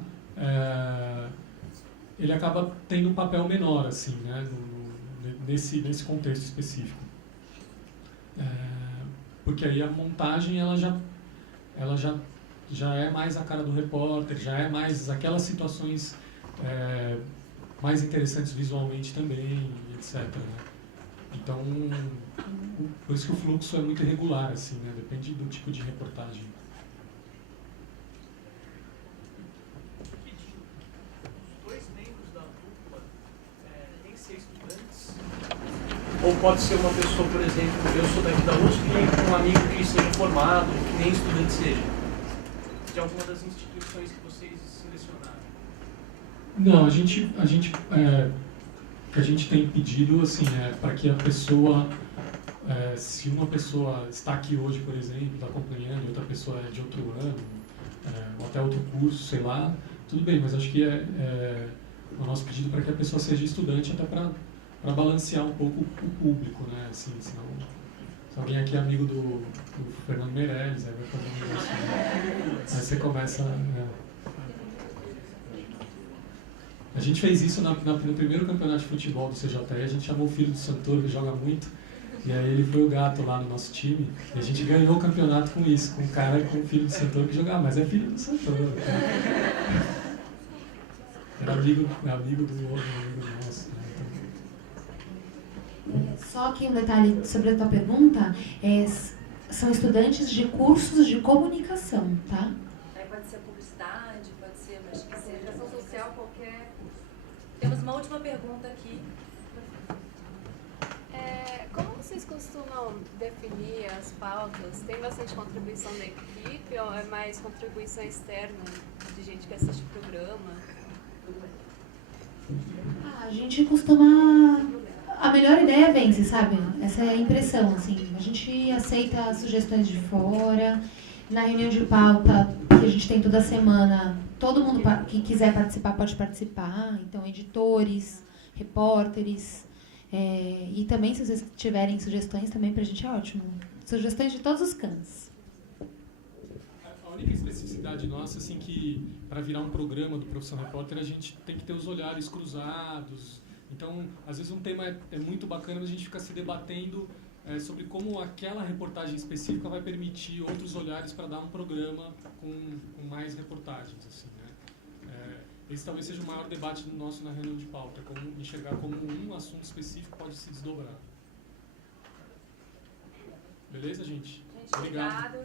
tendo um papel menor, assim, né, nesse contexto específico. Porque aí a montagem ela já é mais a cara do repórter, já é mais aquelas situações mais interessantes visualmente também, etc. Né? Então, por isso que o fluxo é muito irregular, assim, né? Depende do tipo de reportagem. Os dois membros da dupla têm que ser estudantes? Ou pode ser uma pessoa, por exemplo, eu sou daqui da USP e um amigo que seja formado, que nem estudante seja, de alguma das instituições que vocês selecionaram? Não, que a gente tem pedido, assim, para que a pessoa, se uma pessoa está aqui hoje, por exemplo, está acompanhando, outra pessoa é de outro ano, ou até outro curso, sei lá, tudo bem, mas acho que é o nosso pedido para que a pessoa seja estudante, até para balancear um pouco o público, né, assim, senão, se alguém aqui é amigo do Fernando Meirelles, aí vai fazer um negócio, né? Aí você começa... A gente fez isso no primeiro campeonato de futebol do CJE, a gente chamou o filho do Santoro, que joga muito, e aí ele foi o gato lá no nosso time, e a gente ganhou o campeonato com isso, com um cara com o filho do Santoro que jogava, mas é filho do Santoro. Era amigo do outro, amigo nosso. Né? Só que um detalhe sobre a tua pergunta, são estudantes de cursos de comunicação, tá? Pode ser publicidade, pode ser comunicação social, qualquer curso. Temos uma última pergunta aqui. Como vocês costumam definir as pautas? Tem bastante contribuição da equipe ou é mais contribuição externa de gente que assiste o programa? A gente costuma... A melhor ideia vence, sabe? Essa é a impressão, assim. A gente aceita sugestões de fora. Na reunião de pauta que a gente tem toda semana, todo mundo que quiser participar pode participar. Então, editores, repórteres. E também, se vocês tiverem sugestões, também pra gente é ótimo. Sugestões de todos os cantos. A única especificidade nossa, assim, que para virar um programa do Profissão Repórter, a gente tem que ter os olhares cruzados. Então, às vezes um tema é muito bacana, mas a gente fica se debatendo sobre como aquela reportagem específica vai permitir outros olhares para dar um programa com mais reportagens, assim, né? Esse talvez seja o maior debate nosso na reunião de pauta, como enxergar como um assunto específico pode se desdobrar. Beleza, gente? Obrigado.